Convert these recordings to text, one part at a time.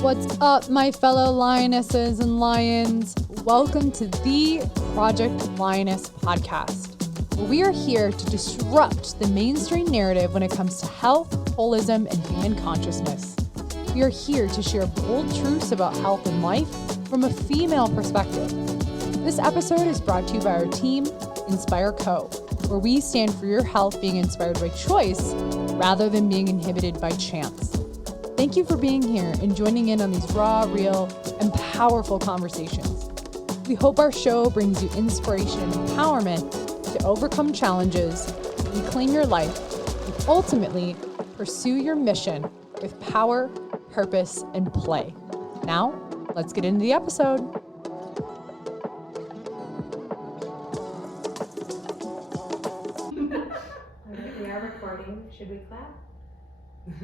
What's up, my fellow lionesses and lions? Welcome to the Project Lioness podcast, where we are here to disrupt the mainstream narrative when it comes to health, holism, and human consciousness. We are here to share bold truths about health and life from a female perspective. This episode is brought to you by our team, Inspire Co., where we stand for your health being inspired by choice rather than being inhibited by chance. Thank you for being here and joining in on these raw, real, and powerful conversations. We hope our show brings you inspiration and empowerment to overcome challenges, reclaim your life, and ultimately pursue your mission with power, purpose, and play. Now, let's get into the episode. We are recording. Should we clap?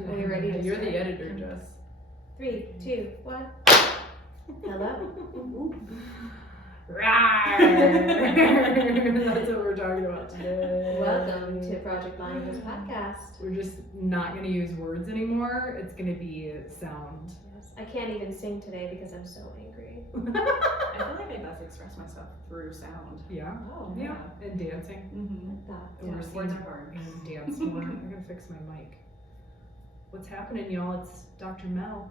Are we ready to You're start? the editor, Jess. 3, 2, 1. Hello. That's what we're talking about today. Welcome to Project Lioness podcast. We're just not going to use words anymore. It's going to be sound. Yes, I can't even sing today because I'm so angry. I feel like I best express myself through sound. Yeah. Oh, Yeah. And dancing. Mm-hmm. And we're Words are hard. and dance more. I'm going to fix my mic. What's happening, y'all? It's Dr. Mel.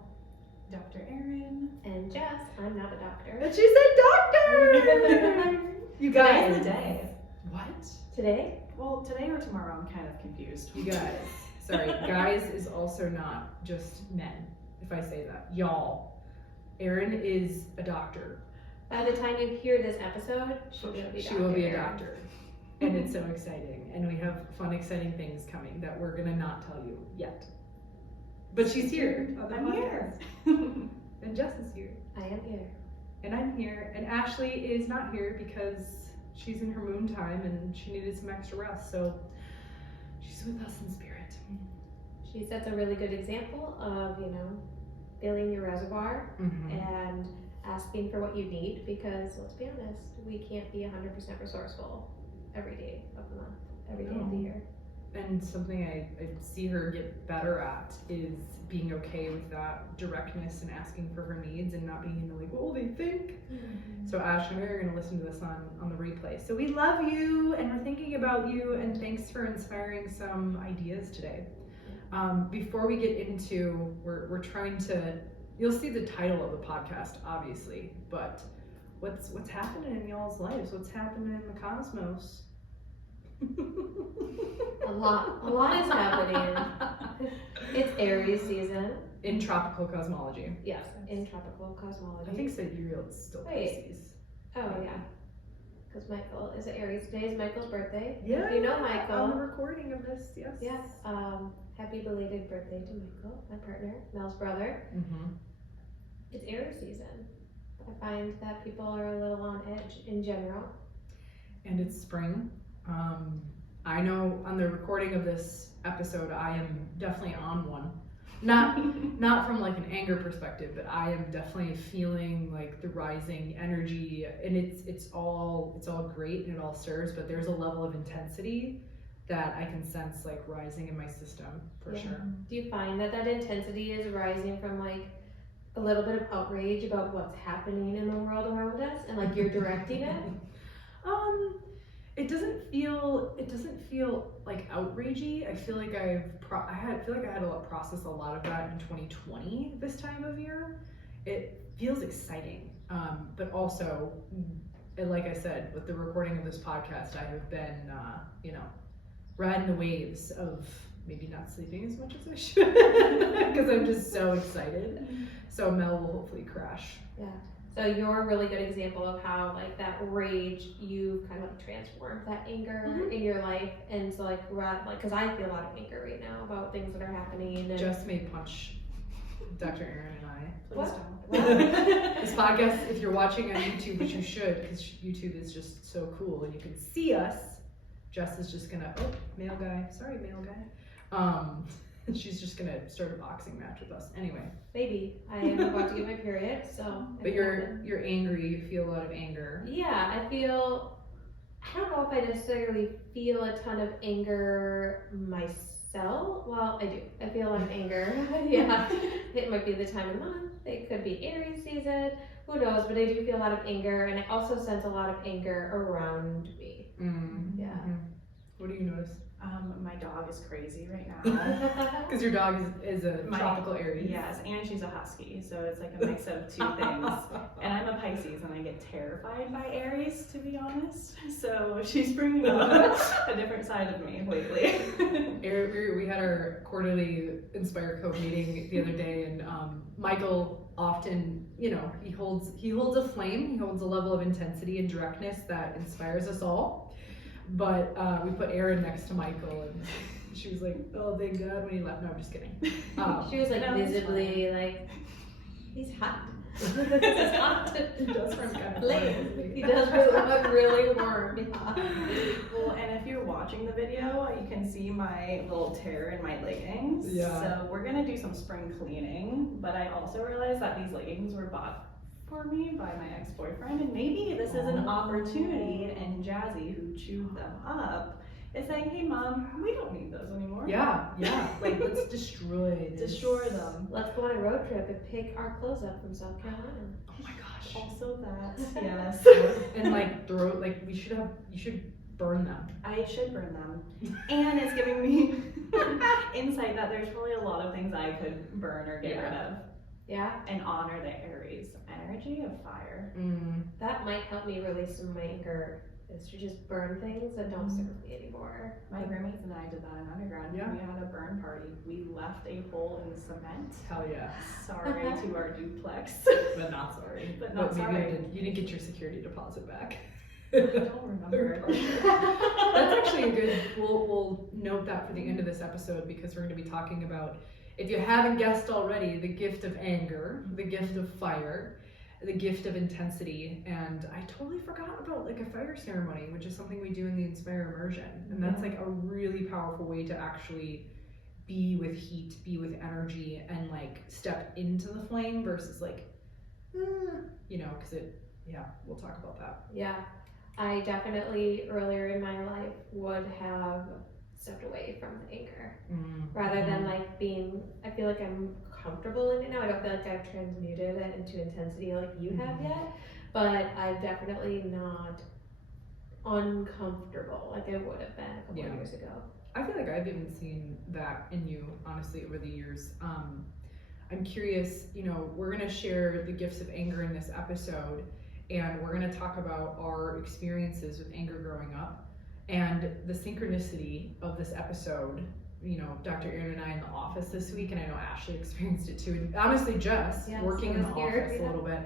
Dr. Erin. And Jess, I'm not a doctor. And she said doctor! You Today's guys. the day. What? Today? Well, today or tomorrow, I'm kind of confused. You guys. Sorry, guys is also not just men, if I say that. Y'all. Erin is a doctor. By the time you hear this episode, She will be a doctor. And it's so exciting. And we have fun, exciting things coming that we're going to not tell you yet. But she's here. On the I'm here. podcast. And Jess is here. I am here. And I'm here. And Ashley is not here because she's in her moon time and she needed some extra rest. So she's with us in spirit. She sets a really good example of, filling your reservoir and asking for what you need, because let's be honest, we can't be 100% resourceful every day of the month, every day of the year. And something I see her get better at is being okay with that directness and asking for her needs and not being like, what will they think? So Ash and I are going to listen to this on the replay. So we love you and we're thinking about you, and thanks for inspiring some ideas today. Before we get into, we're trying to, you'll see the title of the podcast obviously, but what's happening in y'all's lives? What's happening in the cosmos? A lot is happening. It's Aries season. In tropical cosmology. Yes, in tropical cosmology. I think sidereal is still Wait. Pisces. Oh yeah, because Michael is it Aries. Today is Michael's birthday. Yeah, If you know Michael. on the recording of this, yes. Yes. Happy belated birthday to Michael, my partner, Mel's brother. Mm-hmm. It's Aries season. I find that people are a little on edge in general. And it's spring. I know on the recording of this episode, I am definitely on one. Not from like an anger perspective, but I am definitely feeling like the rising energy, and it's all great and it all serves, but there's a level of intensity that I can sense like rising in my system for sure. Do you find that intensity is rising from like a little bit of outrage about what's happening in the world around us, and like you're directing it? It doesn't feel like outragey. I feel like I had to process a lot of that in 2020 this time of year. It feels exciting, but also, like I said, with the recording of this podcast, I have been, riding the waves of maybe not sleeping as much as I should because I'm just so excited. So Mel will hopefully crash. Yeah. So you're a really good example of how like that rage, you kind of like transformed that anger in your life, and so like because I feel a lot of anger right now about things that are happening. And Just may punch Dr. Erin and I. Please What? don't. This podcast, if you're watching on YouTube, which you should, because YouTube is just so cool and you can see us. Jess is just gonna, male guy, sorry male guy. She's just gonna start a boxing match with us. Anyway. Maybe I am about to get my period, so. But you're angry. You feel a lot of anger. Yeah, I don't know if I necessarily feel a ton of anger myself. Well, I do. I feel a lot of anger. Yeah, it might be the time of month. It could be Aries season. Who knows? But I do feel a lot of anger, and I also sense a lot of anger around me. Yeah. What do you notice? My dog is crazy right now. Because your dog is a tropical Aries. Yes, and she's a husky, so it's like a mix of two things. And I'm a Pisces, and I get terrified by Aries, to be honest. So she's bringing up a different side of me lately. We had our quarterly Inspire Code meeting the other day, and Michael often, he holds a flame, he holds a level of intensity and directness that inspires us all. But we put Erin next to Michael, and she was like, "Oh, thank God," when he left. No, I'm just kidding. She was like visibly like, he's hot. He's hot. He does run kind of He does look really warm. Well, and if you're watching the video, you can see my little tear in my leggings. Yeah. So we're gonna do some spring cleaning, but I also realized that these leggings were bought for me by my ex-boyfriend, and maybe this is an opportunity, and Jazzy, who chewed them up, is saying, "Hey Mom, we don't need those anymore." Yeah, like let's destroy them. Let's go on a road trip and pick our clothes up from South Carolina. Oh my gosh. Also that, yes. And you should burn them. I should burn them. And it's giving me insight that there's probably a lot of things I could burn or get rid of. Yeah. And honor the Aries energy of fire. That might help me release some of my anger, is to just burn things that don't serve me anymore. My roommates and I did that in undergrad. Yeah. We had a burn party. We left a hole in the cement. Hell yeah. Sorry to our duplex. But not sorry. But not maybe sorry. You didn't get your security deposit back. I don't remember. That's actually a good, we'll note that for the end of this episode, because we're going to be talking about, if you haven't guessed already, the gift of anger, the gift of fire, the gift of intensity. And I totally forgot about like a fire ceremony, which is something we do in the Inspire Immersion. And that's like a really powerful way to actually be with heat, be with energy, and like step into the flame versus like, because we'll talk about that. Yeah. I definitely earlier in my life would have stepped away from the anger rather than like I feel like I'm comfortable in it now. I don't feel like I've transmuted it into intensity like you have yet, but I'm definitely not uncomfortable like I would have been a couple of years ago. I feel like I've even seen that in you, honestly, over the years. I'm curious, we're going to share the gifts of anger in this episode, and we're going to talk about our experiences with anger growing up. And the synchronicity of this episode, Dr. Erin and I in the office this week, and I know Ashley experienced it too. And honestly, Jess, working in the office a little bit,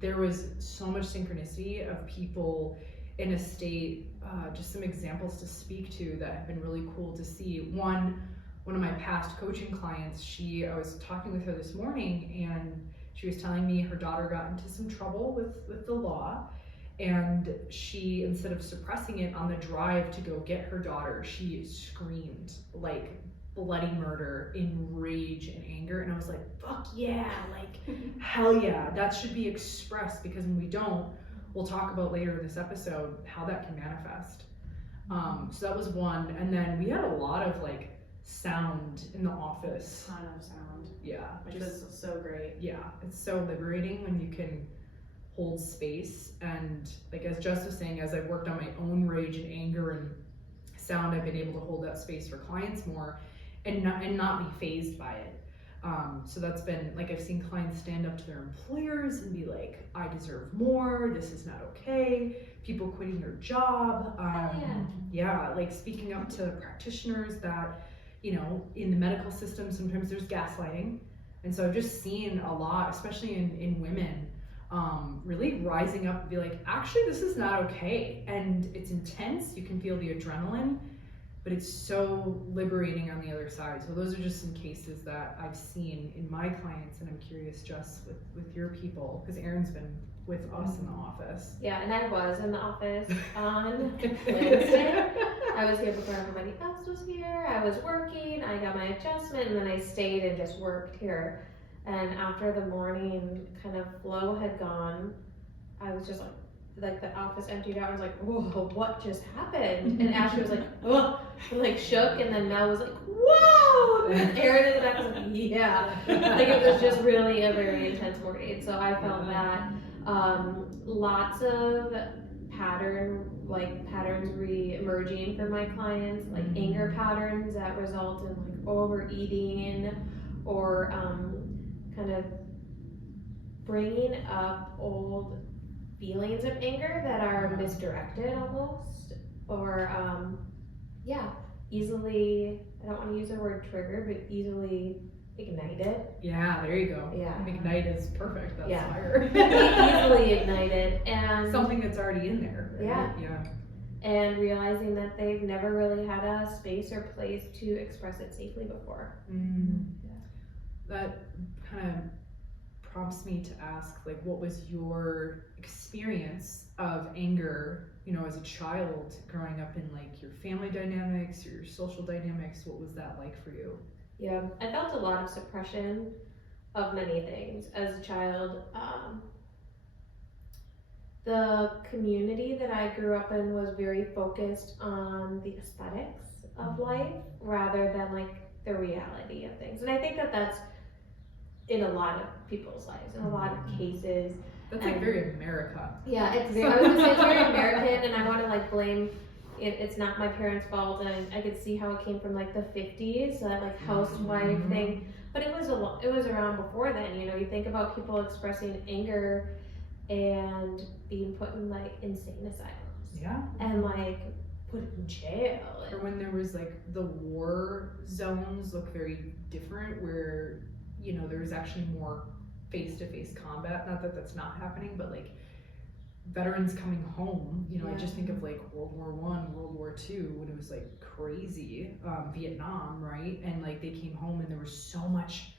there was so much synchronicity of people in a state, just some examples to speak to that have been really cool to see. One of my past coaching clients, I was talking with her this morning, and she was telling me her daughter got into some trouble with the law. And she, instead of suppressing it on the drive to go get her daughter, she screamed like bloody murder in rage and anger. And I was like, fuck yeah, like hell yeah, that should be expressed, because when we don't, we'll talk about later in this episode how that can manifest. So that was one. And then we had a lot of like sound in the office. A ton of sound. Yeah. Which is so great. Yeah, it's so liberating when you can hold space. And like as Jess was saying, as I've worked on my own rage and anger and sound, I've been able to hold that space for clients more and not be fazed by it. So that's been like, I've seen clients stand up to their employers and be like, I deserve more, this is not okay. People quitting their job. Like speaking up to practitioners that, in the medical system, sometimes there's gaslighting. And so I've just seen a lot, especially in women, really rising up and be like, actually, this is not okay. And it's intense. You can feel the adrenaline, but it's so liberating on the other side. So those are just some cases that I've seen in my clients, and I'm curious just with your people, because Erin's been with us in the office. Yeah, and I was in the office on Wednesday. I was here before everybody else was here. I was working, I got my adjustment, and then I stayed and just worked here. And after the morning kind of flow had gone, I was just like the office emptied out. I was like, whoa, what just happened? And Ashley was like, oh, and like shook. And then Mel was like, whoa, Aaron is back. Like, yeah. Like it was just really a very intense morning. So I felt that lots of patterns re-emerging for my clients, like anger patterns that result in like overeating or kind of bringing up old feelings of anger that are misdirected almost, or easily, I don't want to use the word trigger, but easily ignited. Yeah, there you go. Yeah. Ignite is perfect. That's Yeah. fire. Easily ignited, and something that's already in there. Right? Yeah. And realizing that they've never really had a space or place to express it safely before. That kind of prompts me to ask, like, what was your experience of anger, you know, as a child growing up in like your family dynamics or your social dynamics? What was that like for you? Yeah, I felt a lot of suppression of many things as a child. The community that I grew up in was very focused on the aesthetics of life rather than like the reality of things. And I think that that's in a lot of people's lives, in a lot of cases. That's like very America. Yeah, I was gonna say it's very American, and I want to like blame it's not my parents' fault, and I could see how it came from like the 50s, that like housewife thing, but it was around before then. You know, you think about people expressing anger and being put in like insane asylums, and like put in jail, or when there was like the war zones look very different, where you know there was actually more face-to-face combat. Not that that's not happening, but like veterans coming home, you know, I just think of like World War I, World War II, when it was like crazy, Vietnam, right? And like they came home and there was so much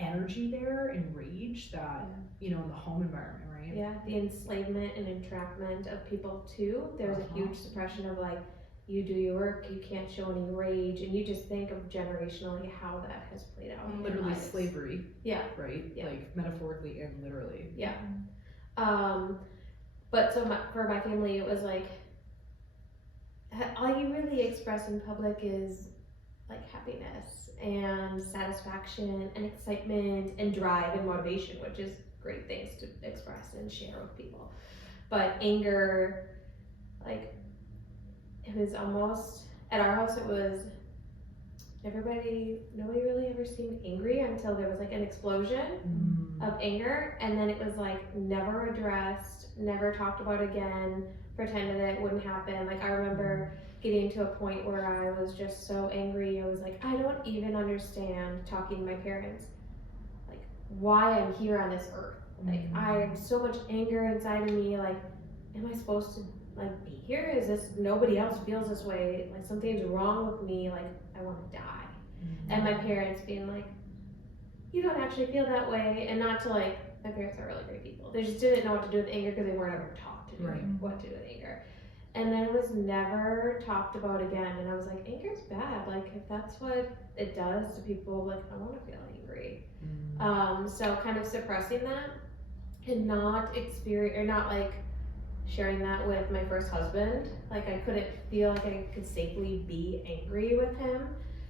energy there and rage that, you know, in the home environment, right? Yeah, the enslavement and entrapment of people too. There's a huge suppression of like, you do your work, you can't show any rage, and you just think of generationally how that has played out. And literally slavery. Yeah. Right? Yeah. Like metaphorically and literally. Yeah. But so for my family, it was like, all you really express in public is like happiness and satisfaction and excitement and drive and motivation, which is great things to express and share with people. But anger, like, it was almost, at our house it was, nobody really ever seemed angry until there was like an explosion of anger, and then it was like never addressed, never talked about again, pretended that it wouldn't happen. Like I remember getting to a point where I was just so angry, I was like, I don't even understand, talking to my parents, like why I'm here on this earth. Like I have so much anger inside of me, like am I supposed to like be here? Is this, nobody else feels this way, like something's wrong with me, like I want to die. And my parents being like, you don't actually feel that way. And not to like, my parents are really great people, they just didn't know what to do with anger because they weren't ever taught to do what to do with anger. And then it was never talked about again, and I was like, anger's bad, like if that's what it does to people, like I want to feel angry. So kind of suppressing that and not like sharing that with my first husband. Like I couldn't feel like I could safely be angry with him,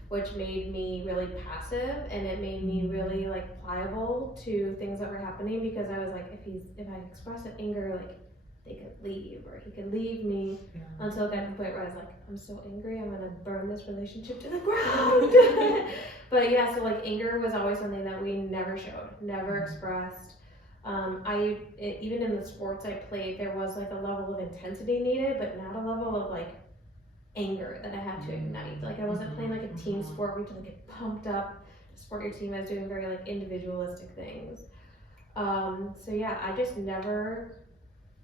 which made me really passive, and it made me really like pliable to things that were happening, because I was like, if I express an anger, like they could leave, or he could leave me, until it got to the point where I was like, I'm so angry, I'm gonna burn this relationship to the ground. But yeah, so like anger was always something that we never showed, never expressed. Even in the sports I played, there was like a level of intensity needed, but not a level of like anger that I had to ignite. Like I wasn't playing like a team sport where you had to like get pumped up to support your team. I was doing very like individualistic things. So yeah, I just never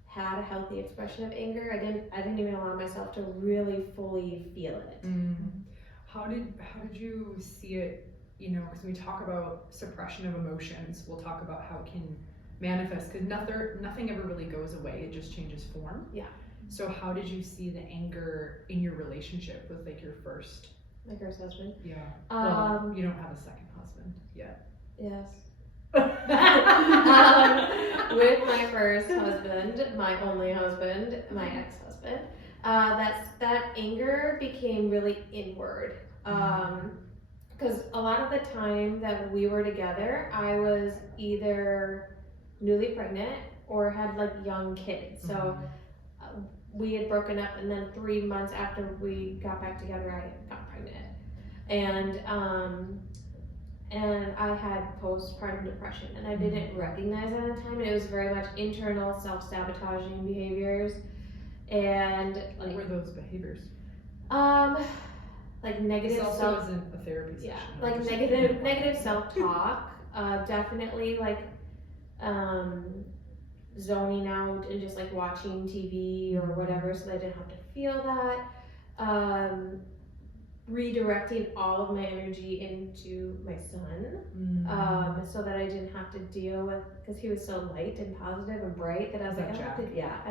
had a healthy expression of anger. I didn't even allow myself to really fully feel it. How did you see it? You know, because when we talk about suppression of emotions, we'll talk about how it can manifest, because nothing ever really goes away, it just changes form. Yeah. So how did you see the anger in your relationship with like your first? My first husband? Yeah. Well, you don't have a second husband yet. Yes. With my first husband, my only husband, my ex-husband, that anger became really inward. because a lot of the time that we were together, I was either newly pregnant or had like young kids. So we had broken up, and then 3 months after we got back together, I got pregnant. And I had postpartum depression, and I didn't recognize it at the time, and it was very much internal self-sabotaging behaviors. And like, what were those behaviors? Like negative this also isn't a therapy session. Yeah, like negative self-talk. Definitely like zoning out and just like watching TV or whatever, so that I didn't have to feel that. Redirecting all of my energy into my son, so that I didn't have to deal with, because he was so light and positive and bright that I was like, I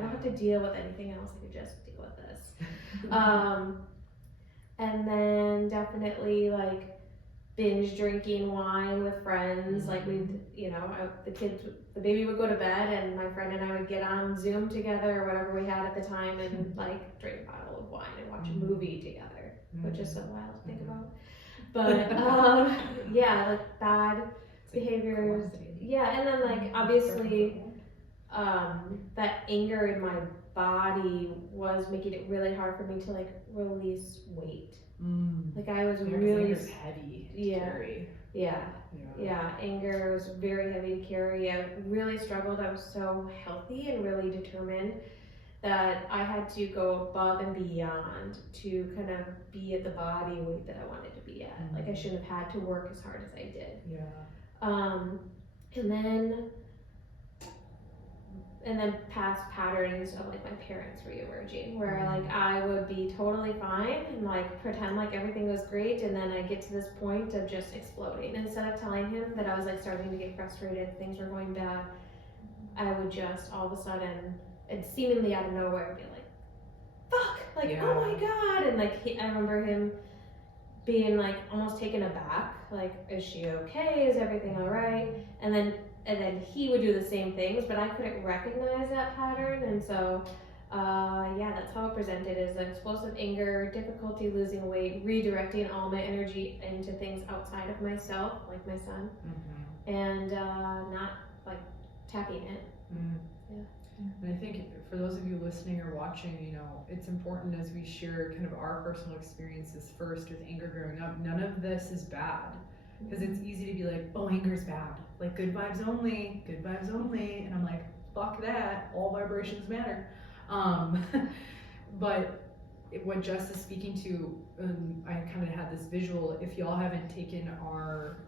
don't have to deal with anything else. I could just deal with this. And then definitely like binge drinking wine with friends. Like we'd, the baby would go to bed, and my friend and I would get on Zoom together or whatever we had at the time, and like drink a bottle of wine and watch a movie together. Which is so wild to think about. But like bad behaviors. Yeah, and then like obviously that anger in my body was making it really hard for me to like release weight. Like I was really heavy to carry. Yeah, anger was very heavy to carry. I really struggled. I was so healthy and really determined that I had to go above and beyond to kind of be at the body weight that I wanted to be at. Like I shouldn't have had to work as hard as I did. And then past patterns of like my parents re-emerging, where like I would be totally fine and like pretend like everything was great, and then I get to this point of just exploding. Instead of telling him that I was like starting to get frustrated, things were going bad, I would just all of a sudden, and seemingly out of nowhere, be like, fuck, like, oh my God. And like, I remember him being like almost taken aback, like, is she okay? Is everything all right? And then he would do the same things, but I couldn't recognize that pattern. And so, that's how it presented, is explosive anger, difficulty losing weight, redirecting all my energy into things outside of myself, like my son, and not like tapping it. And I think for those of you listening or watching, it's important as we share kind of our personal experiences first with anger growing up. None of this is bad, because it's easy to be like, oh, anger is bad, like good vibes only, and I'm like, fuck that, all vibrations matter. But what Jess is speaking to, I kind of had this visual. If y'all haven't taken our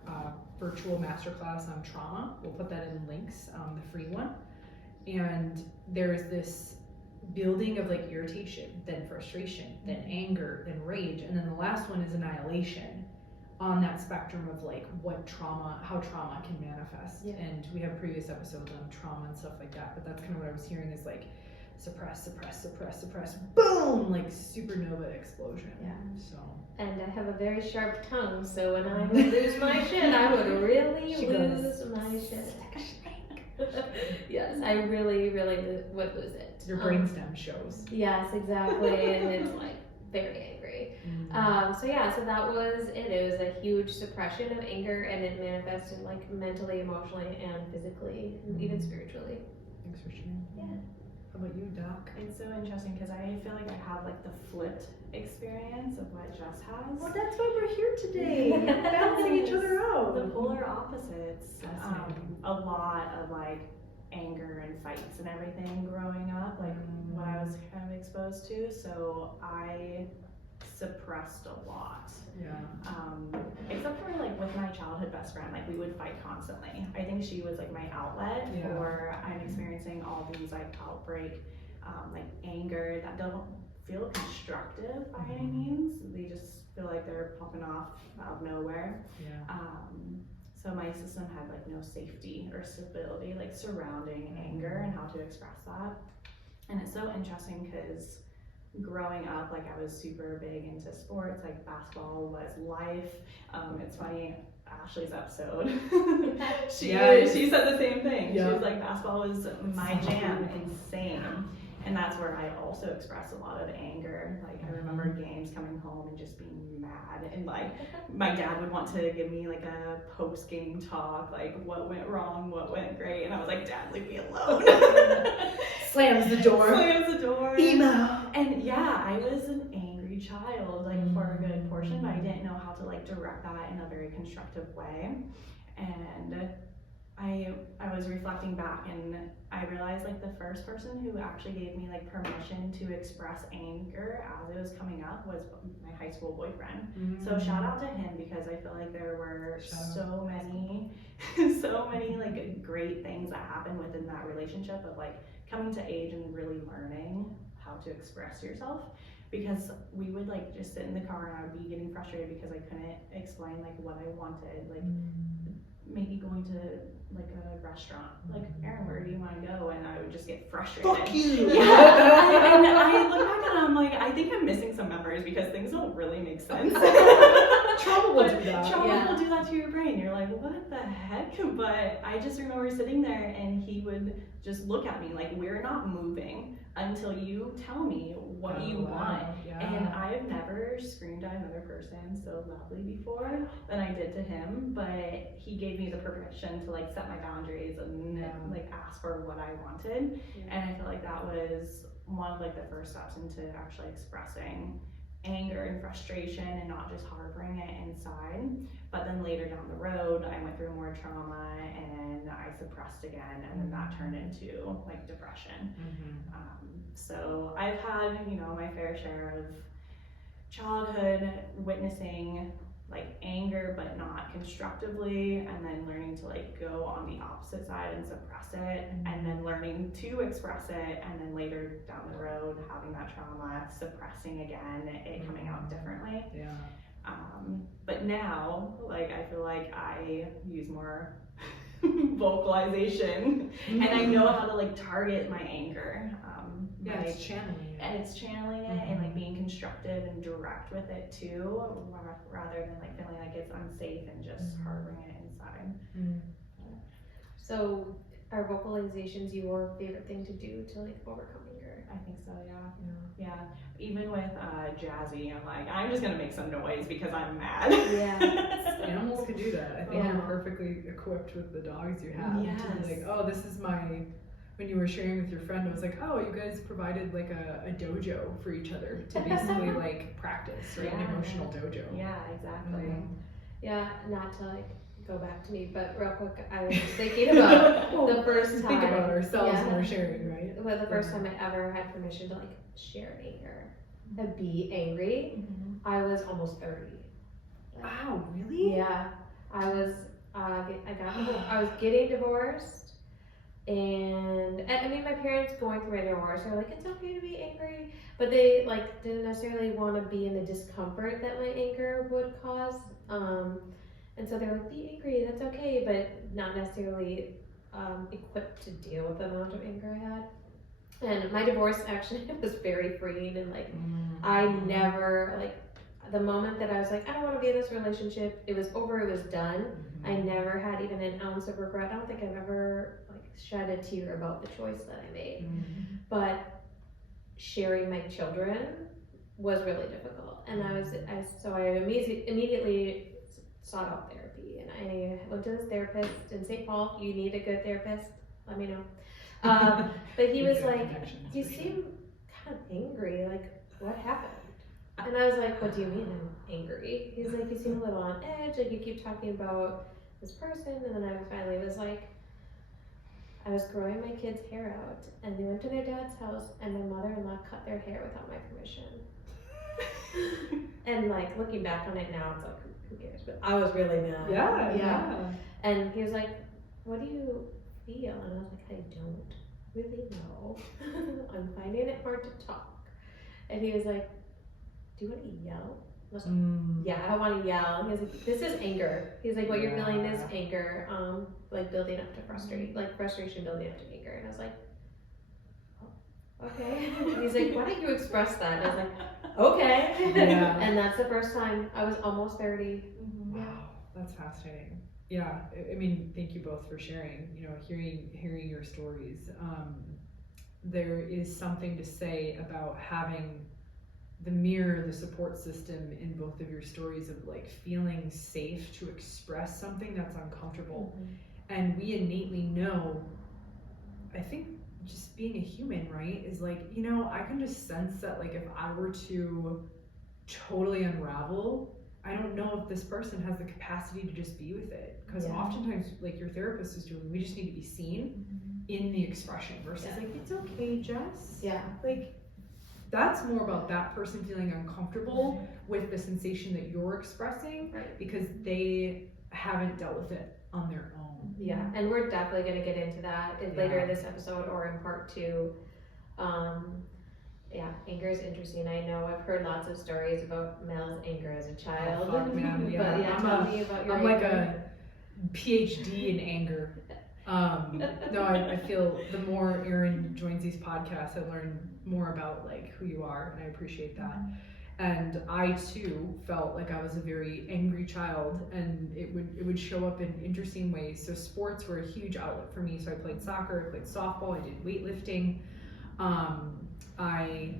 virtual masterclass on trauma, we'll put that in links, the free one. And there's this building of like irritation, then frustration, then anger, then rage, and then the last one is annihilation, on that spectrum of like how trauma can manifest. And we have previous episodes on trauma and stuff like that, but that's kind of what I was hearing, is like suppress, boom, like supernova explosion. So. And I have a very sharp tongue, so when I would lose my shit, I would really lose my shit. Yes, I really would lose it. Your brainstem shows. Yes, exactly, and it's like very angry. So that was it. It was a huge suppression of anger, and it manifested like mentally, emotionally, and physically, and even spiritually. Thanks for sharing. How about you, Doc? It's so interesting because I feel like I have like the flipped experience of what Jess has. Well, that's why we're here today. Balancing each other out. The polar opposites. A lot of like anger and fights and everything growing up, like what I was kind of exposed to. So I suppressed a lot. Except for like with my childhood best friend, like we would fight constantly. I think she was like my outlet for I'm experiencing all these like outbreak, like anger that don't feel constructive by any means. They just feel like they're popping off out of nowhere. So my system had like no safety or stability like surrounding anger and how to express that. And it's so interesting because growing up, like I was super big into sports, like basketball was life. It's funny, Ashley's episode, she said the same thing. She was like, basketball was my jam, insane. And that's where I also express a lot of anger. Like I remember games coming home and just being mad, and like my dad would want to give me like a post-game talk, like what went wrong, what went great, and I was like, Dad, leave me alone. Slams the door. Slams the door. Email. And yeah, I was an angry child, like for a good portion, but I didn't know how to like direct that in a very constructive way. And I was reflecting back, and I realized like the first person who actually gave me like permission to express anger as it was coming up was my high school boyfriend. So shout out to him, because I feel like there were so many like great things that happened within that relationship of like coming to age and really learning how to express yourself. Because we would like just sit in the car and I would be getting frustrated because I couldn't explain like what I wanted, like maybe going to like a restaurant, like Erin, where do you want to go? And I would just get frustrated. Fuck you! Yeah. And I look back and I'm like, I think I'm missing some memories because things don't really make sense. Trauma will do that. Trauma will do that to your brain. You're like, what the heck? But I just remember sitting there and he would just look at me like, we're not moving until you tell me what you want. Yeah. And I've never screamed at another person so loudly before than I did to him, but he gave me the permission to like set my boundaries and like ask for what I wanted. And I feel like that was one of like the first steps into actually expressing anger and frustration and not just harboring it inside. But then later down the road, I went through more trauma and I suppressed again, and then that turned into like depression. So I've had, you know, my fair share of childhood witnessing like anger, but not constructively, and then learning to like go on the opposite side and suppress it, and then learning to express it, and then later down the road having that trauma, suppressing again, it coming out differently. But now, like, I feel like I use more vocalization, and I know how to like target my anger. It's channeling it. And it's channeling it and like being constructive and direct with it too, rather than like feeling like it's unsafe and just harboring it inside. So are vocalizations your favorite thing to do to like overcome anger? I think so, yeah. Even with Jazzy, I'm like, I'm just gonna make some noise because I'm mad. Animals can do that. I think you're perfectly equipped with the dogs you have to be like, oh, this is my. When you were sharing with your friend, I was like, oh, you guys provided like a dojo for each other to basically like practice, right? An emotional dojo. Yeah, exactly. Yeah, not to like go back to me, but real quick, I was thinking about the first time. Think about ourselves when we're sharing, right? Well, the first time I ever had permission to like share anger and be angry, I was almost 30. Like, wow, really? Yeah, I was getting divorced. And I mean, my parents going through a divorce, they're like, it's okay to be angry, but they like didn't necessarily want to be in the discomfort that my anger would cause. And so they're like, be angry, that's okay, but not necessarily equipped to deal with the amount of anger I had. And my divorce actually was very freeing, and like I never like the moment that I was like, I don't want to be in this relationship, it was over, it was done. I never had even an ounce of regret. I don't think I've ever like shed a tear about the choice that I made. But sharing my children was really difficult, and I immediately sought out therapy, and I went to this therapist in St. Paul. If you need a good therapist, let me know. But he was like, you seem kind of angry, like what happened? And I was like, what do you mean I'm angry? He's like, you seem a little on edge, like you keep talking about this person. And then I finally was like, I was growing my kids' hair out, and they went to their dad's house, and my mother-in-law cut their hair without my permission. And like looking back on it now, it's like, who cares? But I was really mad. Yeah. And he was like, what do you feel? And I was like, I don't really know. I'm finding it hard to talk. And he was like, do you want to yell? I was like, yeah, I want to yell. He was like, this is anger. He's like, what you're feeling is anger, like building up to frustration building up to anger. And I was like, oh, okay. He's like, why don't you express that? And I was like, okay. And that's the first time. I was almost 30. Wow, that's fascinating. Yeah, I mean, thank you both for sharing. You know, hearing your stories. there is something to say about having the support system in both of your stories of like feeling safe to express something that's uncomfortable. And we innately know, I think just being a human, right, is like, you know, I can just sense that like if I were to totally unravel, I don't know if this person has the capacity to just be with it. Because oftentimes, like your therapist is doing, we just need to be seen in the expression versus like, it's okay, Jess. Yeah. Like, that's more about that person feeling uncomfortable with the sensation that you're expressing because they haven't dealt with it on their own. Yeah, and we're definitely going to get into that later in this episode or in part 2. Yeah, anger is interesting. I know I've heard lots of stories about Mel's anger as a child. Oh, fuck, man. Yeah. But tell me about your I'm anger. like a PhD in anger. No, I feel the more Erin joins these podcasts, I learn more about like who you are, and I appreciate that. And I too felt like I was a very angry child, and it would show up in interesting ways. So sports were a huge outlet for me. So I played soccer, I played softball, I did weightlifting. I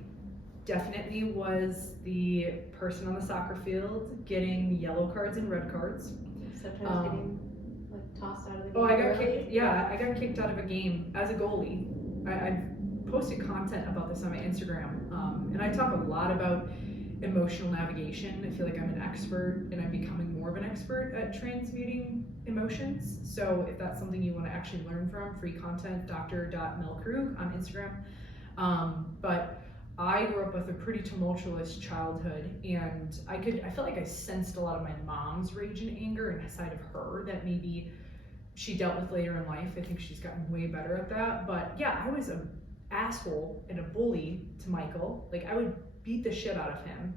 definitely was the person on the soccer field getting yellow cards and red cards. Sometimes getting like tossed out of the game. Oh, I got kicked. Yeah, I got kicked out of a game as a goalie. I posted content about this on my Instagram, and I talk a lot about emotional navigation. I feel like I'm an expert, and I'm becoming more of an expert at transmuting emotions. So if that's something you want to actually learn from, free content, dr.melkrug on Instagram. But I grew up with a pretty tumultuous childhood, and I felt like I sensed a lot of my mom's rage and anger inside of her that maybe she dealt with later in life. I think she's gotten way better at that. But yeah, I was an asshole and a bully to Michael. Like, I would beat the shit out of him.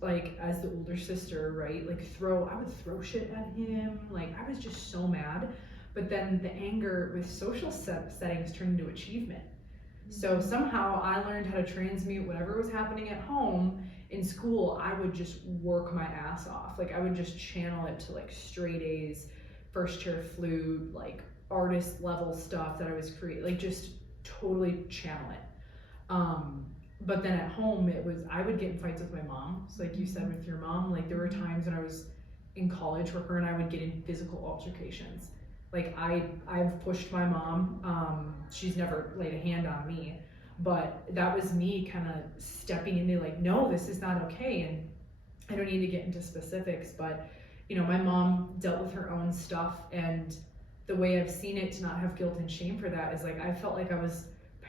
Like, as the older sister, right? Like, I would throw shit at him. Like, I was just so mad. But then the anger with social settings turned into achievement. So somehow I learned how to transmute whatever was happening at home. In school, I would just work my ass off. Like, I would just channel it to like straight A's, first chair flute, like artist level stuff that I was creating, like just totally channel it. But then at home, I would get in fights with my mom. So like you said with your mom, like there were times when I was in college where her and I would get in physical altercations. Like I've pushed my mom. She's never laid a hand on me, but that was me kind of stepping into like, no, this is not okay. And I don't need to get into specifics, but you know, my mom dealt with her own stuff, and the way I've seen it to not have guilt and shame for that is like, I felt like I was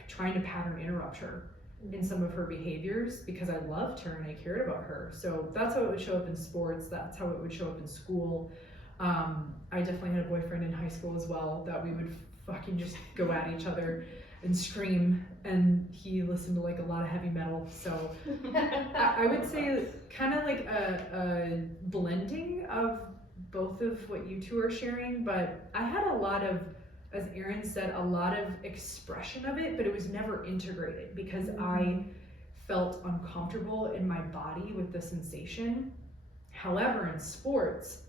trying to pattern interrupt her in some of her behaviors because I loved her and I cared about her. So that's how it would show up in sports. That's how it would show up in school. I definitely had a boyfriend in high school as well that we would fucking just go at each other and scream, and he listened to like a lot of heavy metal. So I would say kind of like a blending of both of what you two are sharing, but I had a lot of, as Erin said, a lot of expression of it, but it was never integrated because I felt uncomfortable in my body with the sensation. However, in sports,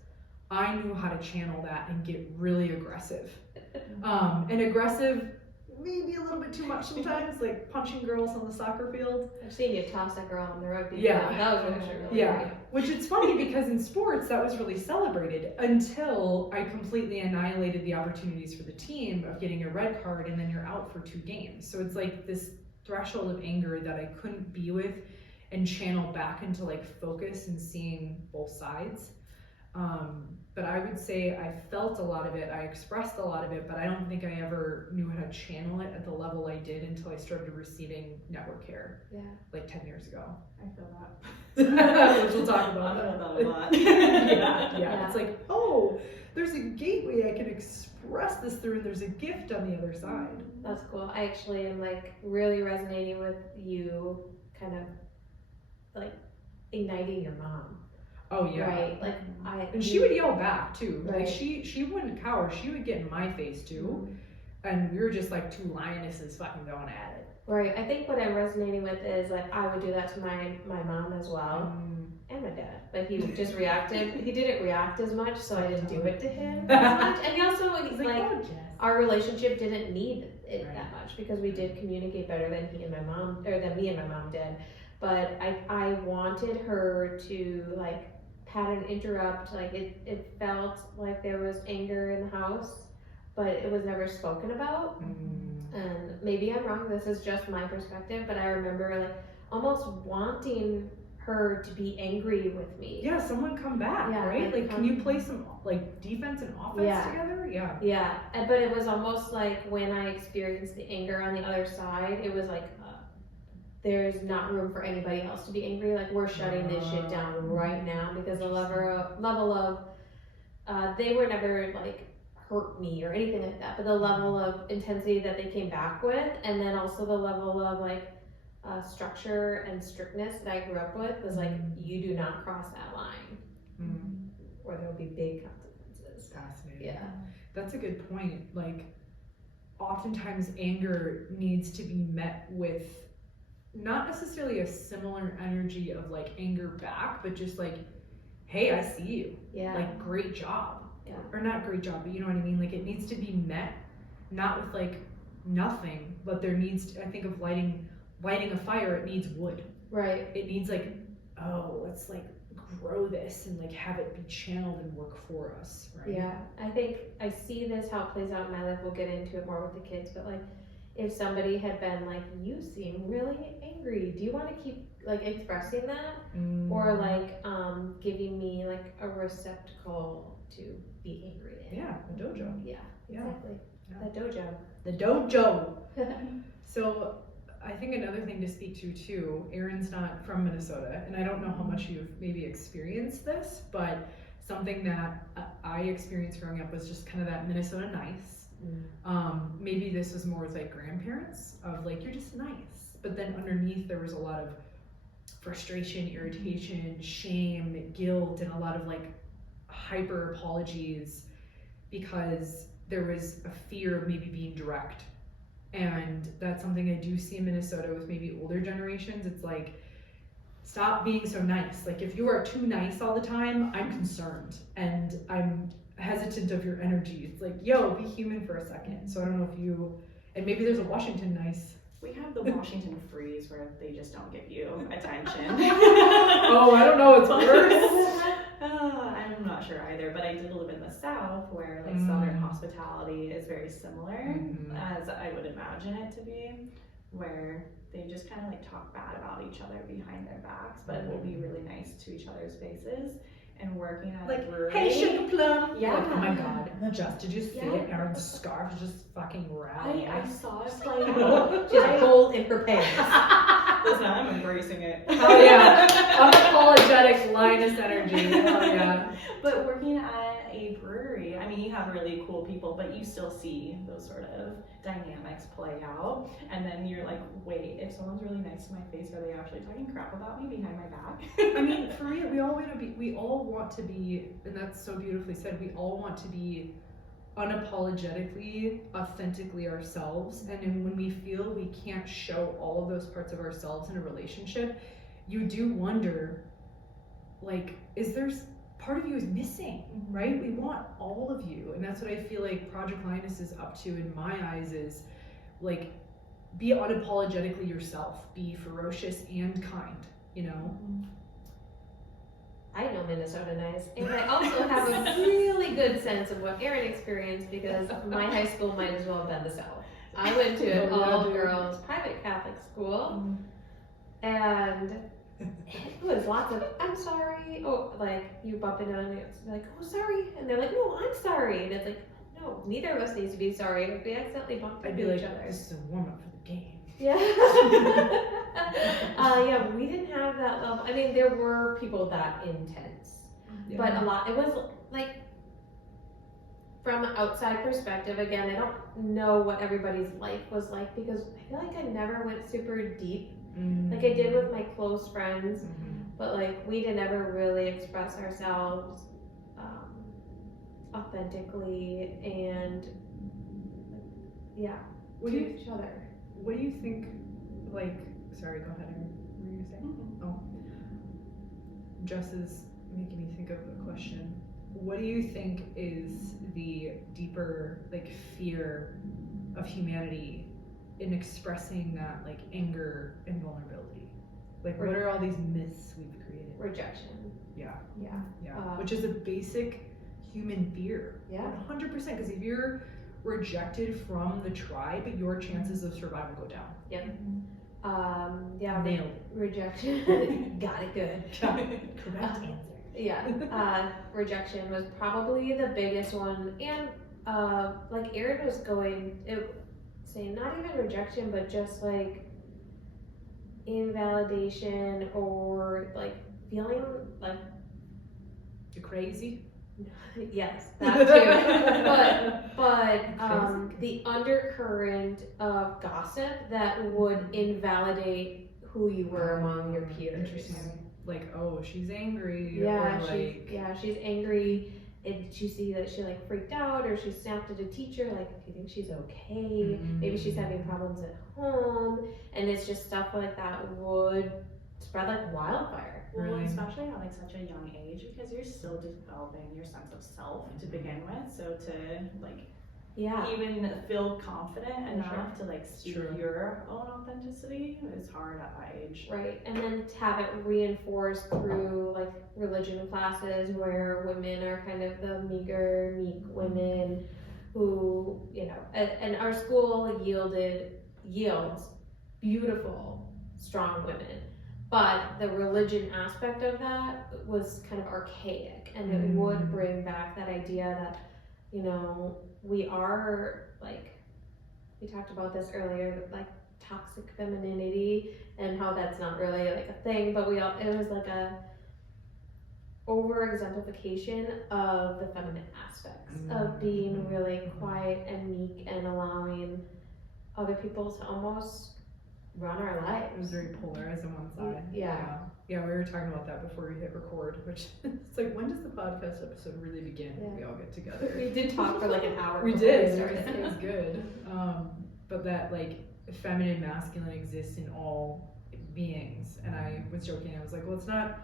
I knew how to channel that and get really aggressive. And aggressive, maybe a little bit too much sometimes, like punching girls on the soccer field. I've seen you toss a girl on the rugby field. Yeah. That was really Yeah, which it's funny because in sports that was really celebrated until I completely annihilated the opportunities for the team of getting a red card and then you're out for 2 games. So it's like this threshold of anger that I couldn't be with and channel back into like focus and seeing both sides. But I would say I felt a lot of it, I expressed a lot of it, but I don't think I ever knew how to channel it at the level I did until I started receiving network care, like 10 years ago. I feel that. Which we'll talk about. I feel that a lot. Yeah. It's like, oh, there's a gateway I can express this through, and there's a gift on the other side. That's cool. I actually am like really resonating with you, kind of like igniting your mom. Oh yeah. Right. Like And she would yell back too. Right. Like she wouldn't cower. She would get in my face too. And we were just like 2 lionesses fucking going at it. Right. I think what I'm resonating with is like I would do that to my mom as well. And my dad. But he just reacted. He didn't react as much, so I didn't do it to him as much. And he also like oh, Jess. our relationship didn't need it that much because we did communicate better than me and my mom did. But I wanted her to like pattern interrupt, like it felt like there was anger in the house, but it was never spoken about. And maybe I'm wrong, this is just my perspective, but I remember like almost wanting her to be angry with me. Yeah, someone come back, right? Like, can you play some like defense and offense together? Yeah. But it was almost like when I experienced the anger on the other side, it was like there's not room for anybody else to be angry. Like, we're shutting this shit down right now because the level of they were never like hurt me or anything like that, but the level of intensity that they came back with, and then also the level of like structure and strictness that I grew up with was like, you do not cross that line, or there will be big consequences. Fascinating. Yeah, that's a good point. Like, oftentimes anger needs to be met with not necessarily a similar energy of like anger back, but just like, hey, I see you. Yeah. Like, great job. Yeah. Or not great job, but you know what I mean? Like, it needs to be met, not with like nothing, but there needs to, I think of lighting a fire, it needs wood. Right. It needs like, oh, let's like grow this and like have it be channeled and work for us, right? Yeah, I think I see this, how it plays out in my life. We'll get into it more with the kids, but like, if somebody had been like, you seem really angry, do you want to keep like expressing that? Or like giving me like a receptacle to be angry in? Yeah, the dojo. Yeah, exactly. Yeah. The The dojo. So I think another thing to speak to too, Erin's not from Minnesota, and I don't know how much you've maybe experienced this, but something that I experienced growing up was just kind of that Minnesota nice. Maybe this was more with like grandparents of like, you're just nice, but then underneath there was a lot of frustration, irritation, shame, guilt, and a lot of like hyper apologies because there was a fear of maybe being direct. And that's something I do see in Minnesota with maybe older generations. It's like, stop being so nice. Like, if you are too nice all the time, I'm concerned and I'm hesitant of your energy. It's like, yo, be human for a second. So I don't know if you, and maybe there's a Washington nice. We have the Washington freeze where they just don't give you attention. Oh, I don't know, it's worse. I'm not sure either, but I did live in the South where like Southern hospitality is very similar as I would imagine it to be, where they just kind of like talk bad about each other behind their backs, but will be really nice to each other's faces. And working at like, a brewery. hey, sugar plum. Yeah. Like, oh my God, did you see it? Erin's scarf is just fucking rattling. I saw it play out. She has gold in her pants. Listen, I'm embracing it. Oh yeah, unapologetic Lioness energy. Oh yeah. But working at a brewery, I mean, you have really cool people, but you still see those sort of dynamics play out. And then you're like, wait, if someone's really nice to my face, are they actually talking crap about me behind my back? I mean, for real, we all want to be, and that's so beautifully said, we all want to be unapologetically, authentically ourselves. And then when we feel we can't show all of those parts of ourselves in a relationship, you do wonder, like, is there part of you is missing, right? We want all of you. And that's what I feel like Project Lioness is up to in my eyes, is like, be unapologetically yourself, be ferocious and kind, you know? I know Minnesota nice, and I also have a really good sense of what Erin experienced because my high school might as well have been the South. I went to an all-girls private Catholic school, and it was lots of, I'm sorry, oh, like, you bump into them, and it's like, oh, sorry, and they're like, no, I'm sorry, and it's like, no, neither of us needs to be sorry if we accidentally bumped into each other. This is a warm-up for the game. Yeah. Yeah, we didn't have that level. I mean, there were people that intense, but a lot, it was like, from an outside perspective, again, I don't know what everybody's life was like because I feel like I never went super deep. Like I did with my close friends, but like we didn't ever really express ourselves authentically and to each other. What do you think, like, sorry, go ahead, Erin. What were you saying? Oh. Jess is making me think of a question. What do you think is the deeper, like, fear of humanity in expressing that like anger and vulnerability? Like what are all these myths we've created? Rejection. Yeah. Yeah. Which is a basic human fear. Yeah. 100%. Because if you're rejected from the tribe, your chances of survival go down. Yep. Nailed. Rejection. Got it good. Correct answer. Yeah. Rejection was probably the biggest one, and like Erin was saying not even rejection, but just like invalidation or like feeling like You're crazy. yes, that too. but the undercurrent of gossip that would invalidate who you were among your peers. Interesting. Like, oh, she's angry. Yeah, or she's angry. Did you see that she like freaked out or she snapped at a teacher? Like, do you think she's okay? Maybe she's having problems at home, and it's just stuff like that would spread like wildfire. Well, Really? especially at like such a young age, because you're still developing your sense of self to begin with. So to like Yeah. even feel confident enough to like speak True. your own authenticity is hard at that age. Right, and then to have it reinforced through like religion classes where women are kind of the meager, meek women who, you know, and our school yields beautiful, strong women. But the religion aspect of that was kind of archaic, and it would bring back that idea that, you know, we are like, we talked about this earlier, like toxic femininity and how that's not really like a thing, but it was like a over exemplification of the feminine aspects of being really quiet and meek and allowing other people to almost run our lives. It was very polarized on one side. Yeah. Yeah, we were talking about that before we hit record, which it's like, when does the podcast episode really begin? Yeah. We all get together. We did talk for like an hour. We before did. started. It was good. But that like feminine, masculine exists in all beings. And I was joking. I was like, well, it's not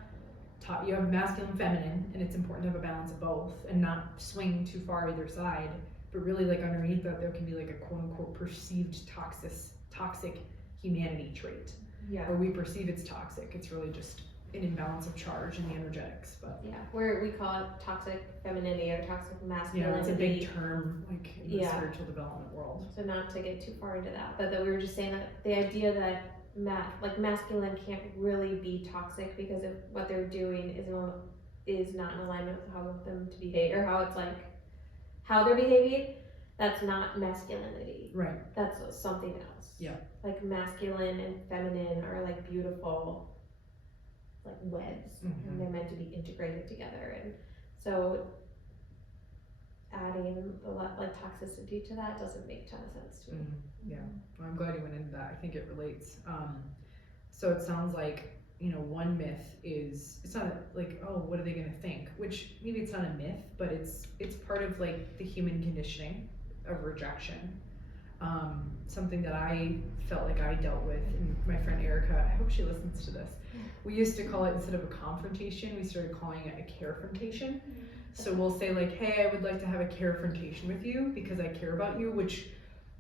taught. You have masculine, feminine, and it's important to have a balance of both and not swing too far either side. But really, like underneath that, there can be like a quote unquote perceived toxic humanity trait. Yeah. Or we perceive it's toxic. It's really just an imbalance of charge in the energetics. But Yeah, where we call it toxic femininity or toxic masculinity. it's a big term like in the Yeah. spiritual development world. So not to get too far into that, but that we were just saying that the idea that masculine can't really be toxic because of what they're doing is not in alignment with how we want them to behave, or how it's like how they're behaving. That's not masculinity. Right. That's something else. Yeah. Like masculine and feminine are like beautiful, like webs, and they're meant to be integrated together. And so adding a lot like toxicity to that doesn't make a ton of sense to me. Yeah. Well, I'm glad you went into that. I think it relates. So it sounds like, you know, one myth is, it's not like, oh, what are they going to think? Which maybe it's not a myth, but it's part of like the human conditioning of rejection. Something that I felt like I dealt with, and my friend Erica, I hope she listens to this. We used to call it, instead of a confrontation, we started calling it a carefrontation. So we'll say like, hey, I would like to have a carefrontation with you because I care about you, which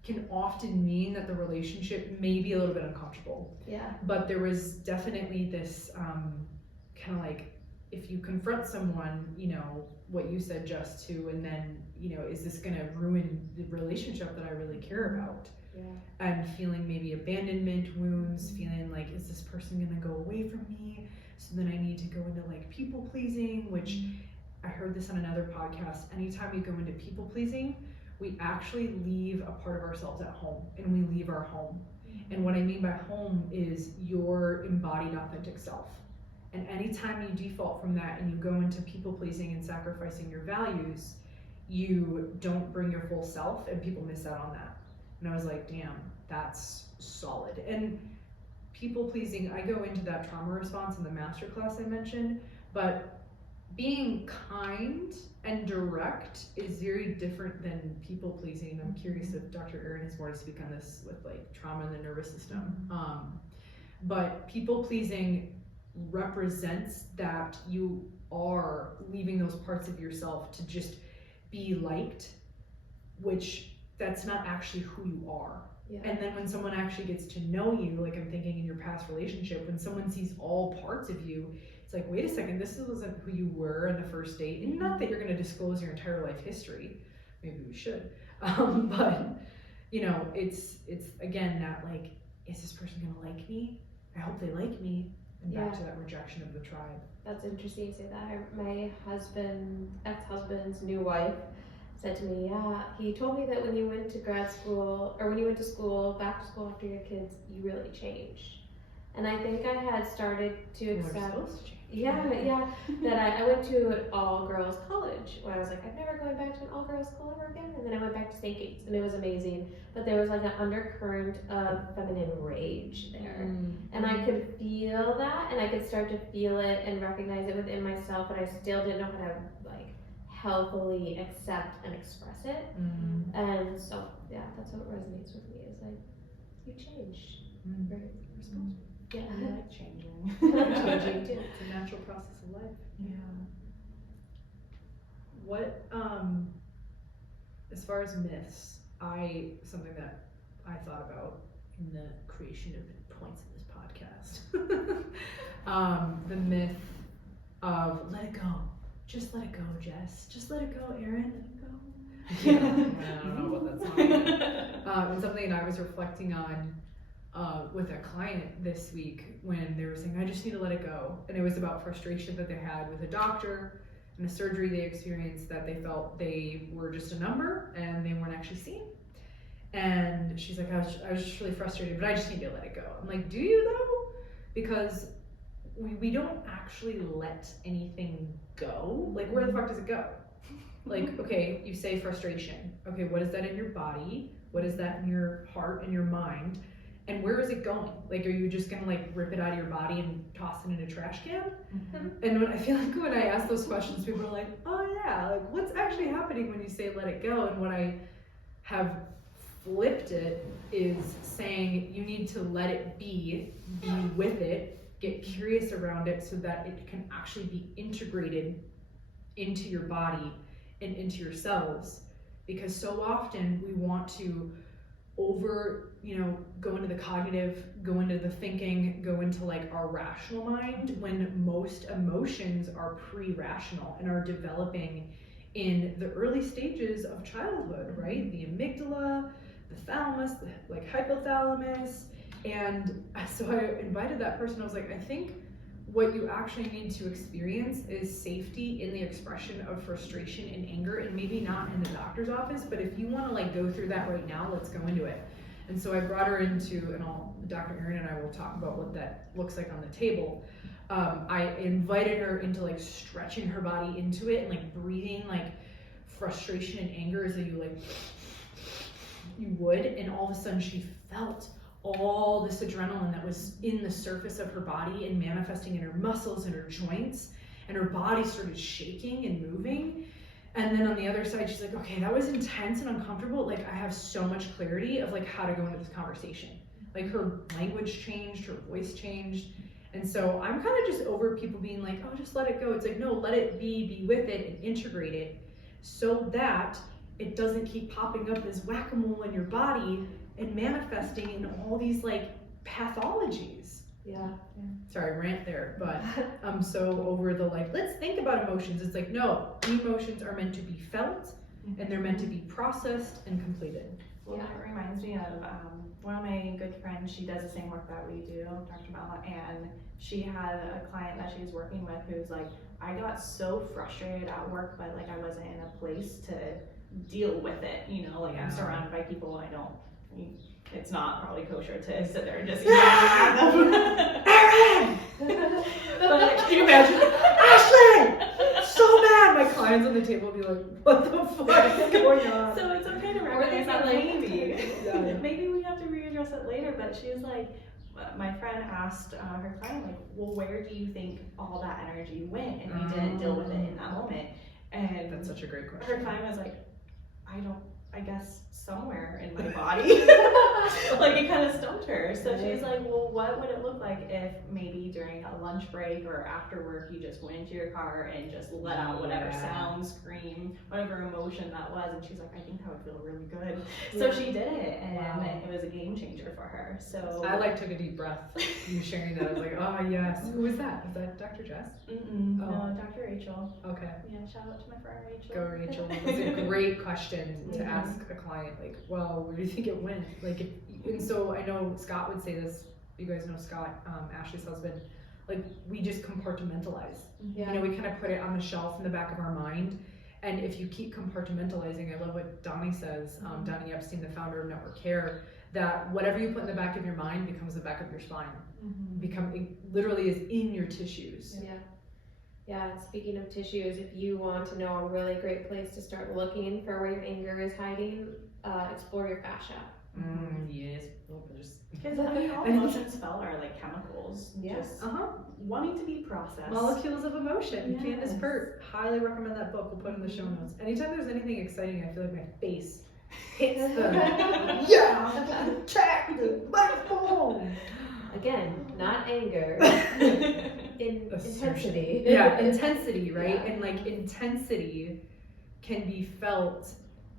can often mean that the relationship may be a little bit uncomfortable. Yeah. But there was definitely this kind of like, if you confront someone, you know, what you said just to, and then, you know, is this gonna ruin the relationship that I really care about? Yeah. And feeling maybe abandonment wounds, feeling like, is this person gonna go away from me? So then I need to go into like people pleasing, which I heard this on another podcast. Anytime we go into people pleasing, we actually leave a part of ourselves at home, and we leave our home. And what I mean by home is your embodied authentic self. And anytime you default from that and you go into people pleasing and sacrificing your values, you don't bring your full self, and people miss out on that. And I was like, damn, that's solid. And people pleasing, I go into that trauma response in the masterclass I mentioned, but being kind and direct is very different than people pleasing. I'm curious if Dr. Erin has more to speak on this with like trauma and the nervous system. But people pleasing represents that you are leaving those parts of yourself to just be liked, which that's not actually who you are. Yeah. And then when someone actually gets to know you, like I'm thinking in your past relationship, when someone sees all parts of you, it's like, wait a second, this wasn't who you were in the first date. And not that you're going to disclose your entire life history. Maybe we should. But, you know, it's again, that like, is this person going to like me? I hope they like me. And back to that rejection of the tribe. That's interesting you say that. My ex-husband's new wife said to me, yeah, he told me that when you went to grad school, or when you went to school, back to school after your kids, you really changed. And I think I had started to accept, that I went to an all-girls college, where I was like, I'm never going back to an all-girls school ever again. And then I went back to St. Gates, and it was amazing. But there was like an undercurrent of feminine rage there. And I could feel that, and I could start to feel it and recognize it within myself, but I still didn't know how to like healthily accept and express it. And so, yeah, that's what resonates with me, is like, you changed. Right? Responsible. Yeah. I like changing. Changing too. It's a natural process of life. Yeah. What, as far as myths, something that I thought about in the creation of the points of this podcast, the myth of let it go. Just let it go, Jess. Just let it go, Erin. Let it go. Yeah, I don't know about that song. And something that I was reflecting on with a client this week when they were saying, I just need to let it go. And it was about frustration that they had with a doctor and a surgery they experienced, that they felt they were just a number and they weren't actually seen. And she's like, I was just really frustrated, but I just need to let it go. I'm like, do you though? Because we don't actually let anything go. Like, where the fuck does it go? Like, okay, you say frustration. Okay, what is that in your body? What is that in your heart and your mind? And where is it going? Like, are you just gonna like rip it out of your body and toss it in a trash can? And I feel like when I ask those questions, people are like, oh yeah, like what's actually happening when you say let it go? And what I have flipped it is saying you need to let it be with it, get curious around it so that it can actually be integrated into your body and into your cells. Because so often we want to go into the cognitive, go into the thinking, go into like our rational mind, when most emotions are pre-rational and are developing in the early stages of childhood, right? The amygdala, the thalamus, the like hypothalamus. And so I invited that person. I was like, I think what you actually need to experience is safety in the expression of frustration and anger, and maybe not in the doctor's office, but if you want to like go through that right now, let's go into it. And so I brought her into, and Dr. Erin and I will talk about what that looks like on the table. I invited her into like stretching her body into it and like breathing like frustration and anger as you would, and all of a sudden she felt all this adrenaline that was in the surface of her body and manifesting in her muscles and her joints, and her body started shaking and moving. And then on the other side, she's like, okay, that was intense and uncomfortable. Like, I have so much clarity of like how to go into this conversation. Like, her language changed, her voice changed. And so I'm kind of just over people being like, oh, just let it go. It's like, no, let it be with it and integrate it so that it doesn't keep popping up as whack-a-mole in your body and manifesting in all these like pathologies. Yeah. Sorry, rant there, but I'm so over the like, let's think about emotions. It's like, no, emotions are meant to be felt and they're meant to be processed and completed. Well, that reminds me of one of my good friends. She does the same work that we do, Dr. Mala, and she had a client that she was working with who's like, I got so frustrated at work, but like I wasn't in a place to deal with it, like I'm surrounded by people it's not probably kosher to sit there and just Aaron! But can you imagine? Ashley! So mad! My clients on the table would be like, what the fuck is going on? So it's okay to recognize that maybe we have to readdress it later, but she was like, my friend asked her client, like, well, where do you think all that energy went? And we didn't deal with it in that moment. And that's such a great question. Her client was like, I guess, somewhere in my body. Like, it kind of stumped her. So she's like, well, what would it look like if maybe during a lunch break or after work you just went into your car and just let out whatever sound, scream, whatever emotion that was? And she's like, I think that would feel really good. So she did it, and it was a game changer for her. So I like took a deep breath. You sharing that, I was like, oh yes. Who was that? Was that Dr. Jess? No, Dr. Rachel. Okay. Yeah, shout out to my friend Rachel. Go Rachel. It's a great question to ask a client, like, well, where do you think it went? Like, and so I know Scott would say this, you guys know Scott, Ashley's husband, like, we just compartmentalize. You know, we kind of put it on the shelf in the back of our mind. And if you keep compartmentalizing, I love what Donnie says, Donnie Epstein, the founder of Network Care, that whatever you put in the back of your mind becomes the back of your spine. It literally is in your tissues. Yeah, speaking of tissues, if you want to know a really great place to start looking for where your anger is hiding, explore your fascia. Yes. Because I mean, all emotions felt are like chemicals. Yes. Just wanting to be processed. Molecules of Emotion. Yes. Candace Pert. Highly recommend that book. We'll put it in the show notes. Anytime there's anything exciting, I feel like my face hits the track, the microphone. Again, not anger. Intensity. Yeah, intensity, right? And like intensity can be felt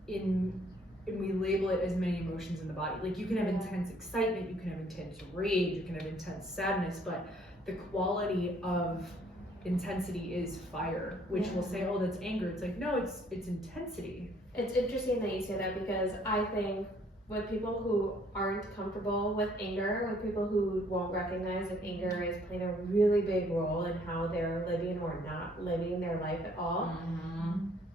and we label it as many emotions in the body. Like, you can have intense excitement, you can have intense rage, you can have intense sadness, but the quality of intensity is fire, which will say, oh, that's anger. It's like, no, it's intensity. It's interesting that you say that, because I think with people who aren't comfortable with anger, with people who won't recognize that anger is playing a really big role in how they're living or not living their life at all,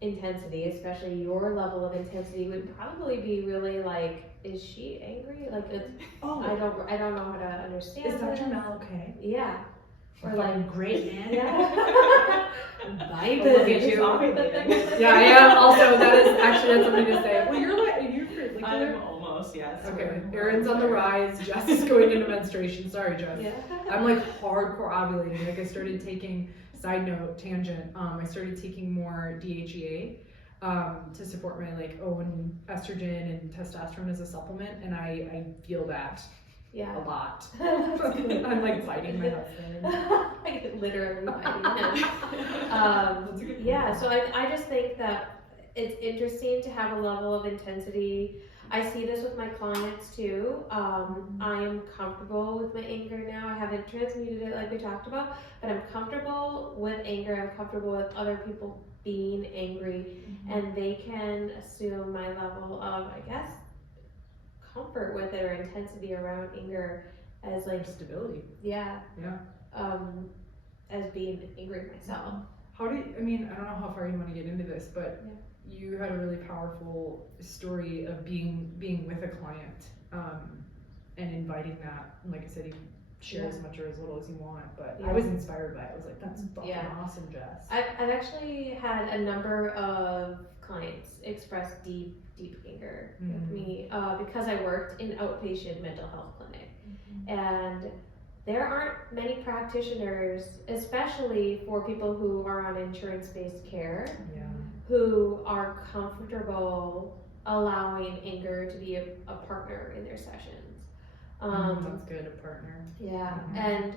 intensity, especially your level of intensity, would probably be really like, is she angry? Like, it's, I don't know how to understand. Is Dr. Mal okay? Yeah. Or like, great, man. Yeah. Bye, Yeah, I am. Also, that's something to say. Well, you're I'm almost, yes. Okay, Erin's on the rise. Jess is going into menstruation. Sorry, Jess. Yeah. I'm like hardcore ovulating. Like, I started taking, side note, tangent, I started taking more DHEA to support my like own estrogen and testosterone as a supplement, and I feel that a lot. I'm like fighting my husband. Like, literally fighting him. Yeah, so I just think that it's interesting to have a level of intensity. I see this with my clients too. I am comfortable with my anger now. I haven't transmuted it like we talked about, but I'm comfortable with anger. I'm comfortable with other people being angry, and they can assume my level of, I guess, comfort with it or intensity around anger as like stability. As being angry myself. How do you, I don't know how far you want to get into this, but you had a really powerful story of being with a client and inviting that. And like I said, you share as much or as little as you want, but I was inspired by it. I was like, that's fucking awesome, Jess. I've actually had a number of clients express deep anger with me because I worked in outpatient mental health clinic, and there aren't many practitioners, especially for people who are on insurance-based care, who are comfortable allowing anger to be a partner in their sessions. That's good, a partner. And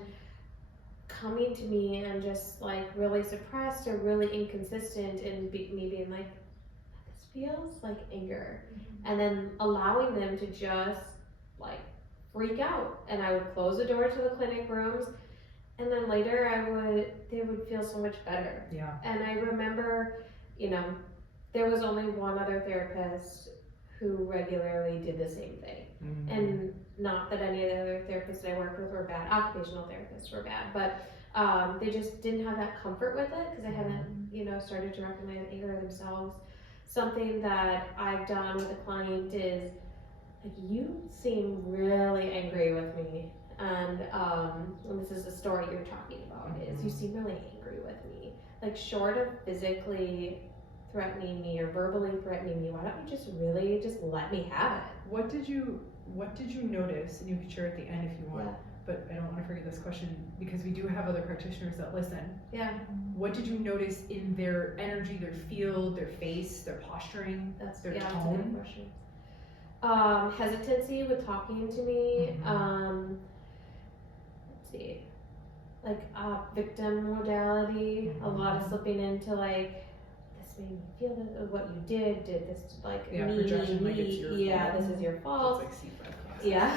coming to me and just like really suppressed or really inconsistent, and me being like, this feels like anger, and then allowing them to just like freak out, and I would close the door to the clinic rooms, and then later they would feel so much better. And I remember, there was only one other therapist who regularly did the same thing. And not that any of the other therapists that I worked with were bad, occupational therapists were bad, but they just didn't have that comfort with it because they hadn't, started to recognize anger themselves. Something that I've done with a client is, like, you seem really angry with me, and this is the story you're talking about, is you seem really angry with me. Like, short of physically threatening me or verbally threatening me, why don't you just really just let me have it? What did you notice, and you can share at the end if you want, but I don't want to forget this question because we do have other practitioners that listen. Yeah. What did you notice in their energy, their field, their face, their posturing, their That's a tone? good question. Hesitancy with talking to me. Let's see, like victim modality. A lot of slipping into like, this made me feel this. What you did this like me. Projection, like it's your Yeah, fault. this is your So fault. it's like C5 class. Yeah.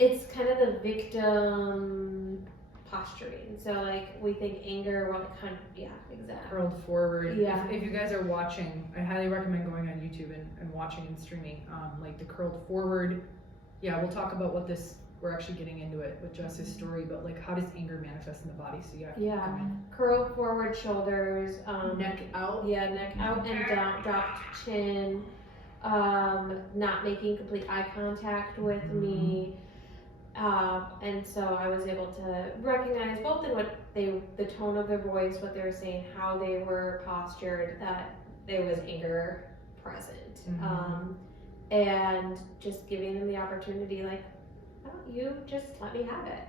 It's kind of the victim posturing. So like we think anger, well, kind of, yeah, exactly. Curled forward. Yeah. If you guys are watching, I highly recommend going on YouTube and watching and streaming. Like the curled forward. Yeah, we'll talk about what this. We're actually getting into it with Jess's story, but like how does anger manifest in the body? So Yeah. Curled forward shoulders. Neck out. Yeah, neck out and down, dropped chin. Not making complete eye contact with me. And so I was able to recognize both in what the tone of their voice, what they were saying, how they were postured, that there was anger present. And just giving them the opportunity, like, oh, you just let me have it.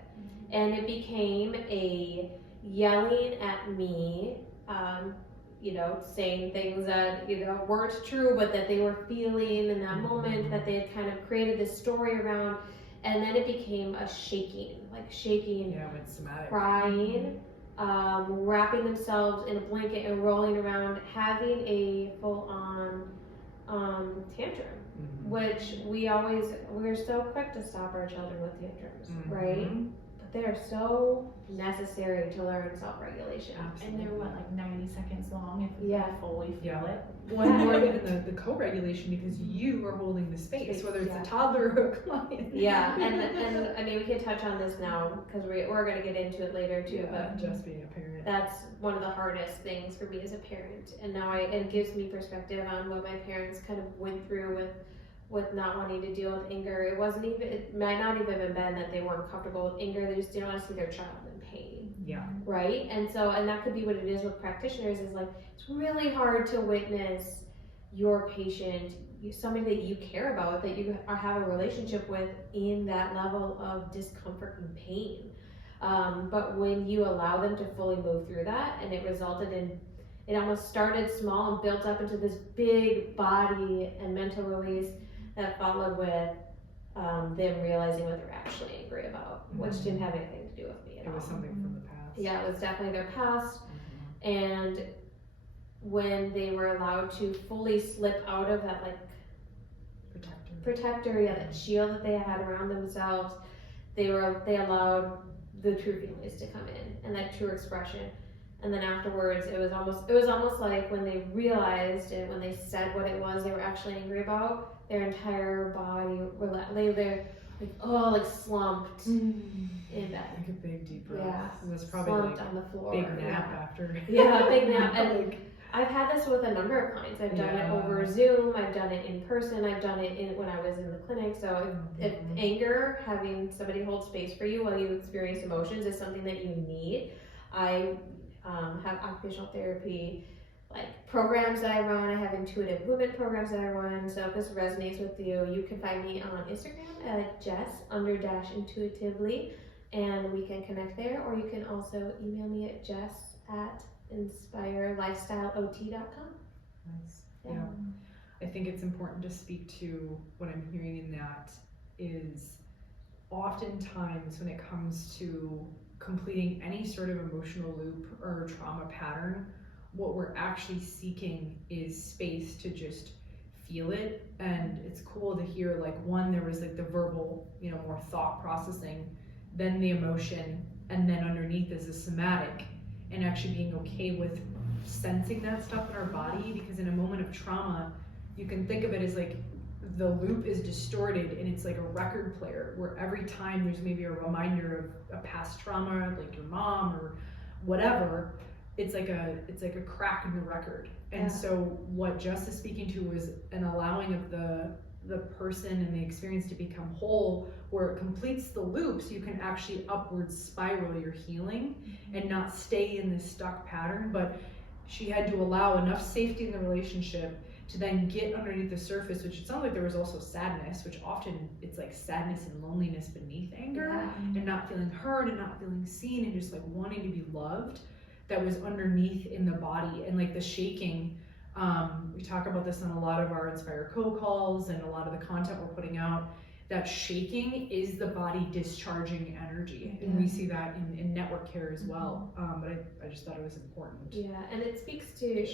And it became a yelling at me, saying things that, weren't true, but that they were feeling in that moment, that they had kind of created this story around. And then it became a shaking, Yeah, with somatic. crying, wrapping themselves in a blanket and rolling around, having a full-on tantrum, which we're so quick to stop our children with tantrums, right? But they are so necessary to learn self-regulation. And they're like 90 seconds long if we fully feel it. One more than the co-regulation because you are holding the space, whether it's a toddler or a client. Yeah, and I mean we can touch on this now because we're gonna get into it later too. But just being a parent. That's one of the hardest things for me as a parent, and now it gives me perspective on what my parents kind of went through with not wanting to deal with anger. It might not even have been that they weren't comfortable with anger, they just didn't want to see their child in pain. Yeah. Right? And that could be what it is with practitioners, is like, it's really hard to witness your patient, somebody that you care about, that you have a relationship with, in that level of discomfort and pain. But when you allow them to fully move through that, and it resulted in, it almost started small and built up into this big body and mental release that followed with them realizing what they're actually angry about, which didn't have anything to do with me at all. It was something from the past. Yeah, it was definitely their past. And when they were allowed to fully slip out of that, like, protector, that shield that they had around themselves, they allowed the true feelings to come in and that true expression. And then afterwards, it was almost like when they realized it, when they said what it was they were actually angry about, their entire body lay there, like slumped in bed. Like a big deep breath. Yeah. It was probably Slumped like on the floor. big nap after. Yeah, big nap. And I've had this with a number of clients. I've done it over Zoom, I've done it in person, I've done it when I was in the clinic. So if anger, having somebody hold space for you while you experience emotions, is something that you need, I have occupational therapy programs that I run. I have intuitive movement programs that I run. So if this resonates with you, you can find me on Instagram at Jess_intuitively, and we can connect there. Or you can also email me at jess@inspirelifestyleot.com. Nice. Yeah. I think it's important to speak to what I'm hearing in that is oftentimes when it comes to completing any sort of emotional loop or trauma pattern, what we're actually seeking is space to just feel it. And it's cool to hear, there was the verbal, more thought processing, then the emotion, and then underneath is the somatic, and actually being okay with sensing that stuff in our body. Because in a moment of trauma, you can think of it as the loop is distorted, and it's like a record player where every time there's maybe a reminder of a past trauma, like your mom or whatever, it's like a crack in the record. And so what Jess is speaking to was an allowing of the person and the experience to become whole, where it completes the loop, so you can actually upward spiral your healing and not stay in this stuck pattern. But she had to allow enough safety in the relationship to then get underneath the surface, which it sounds like there was also sadness, which often it's like sadness and loneliness beneath anger, and not feeling heard and not feeling seen and just like wanting to be loved, that was underneath in the body. And like the shaking, we talk about this on a lot of our Inspire Co-calls and a lot of the content we're putting out, that shaking is the body discharging energy. And we see that in network care as well. But I just thought it was important. Yeah, and it speaks to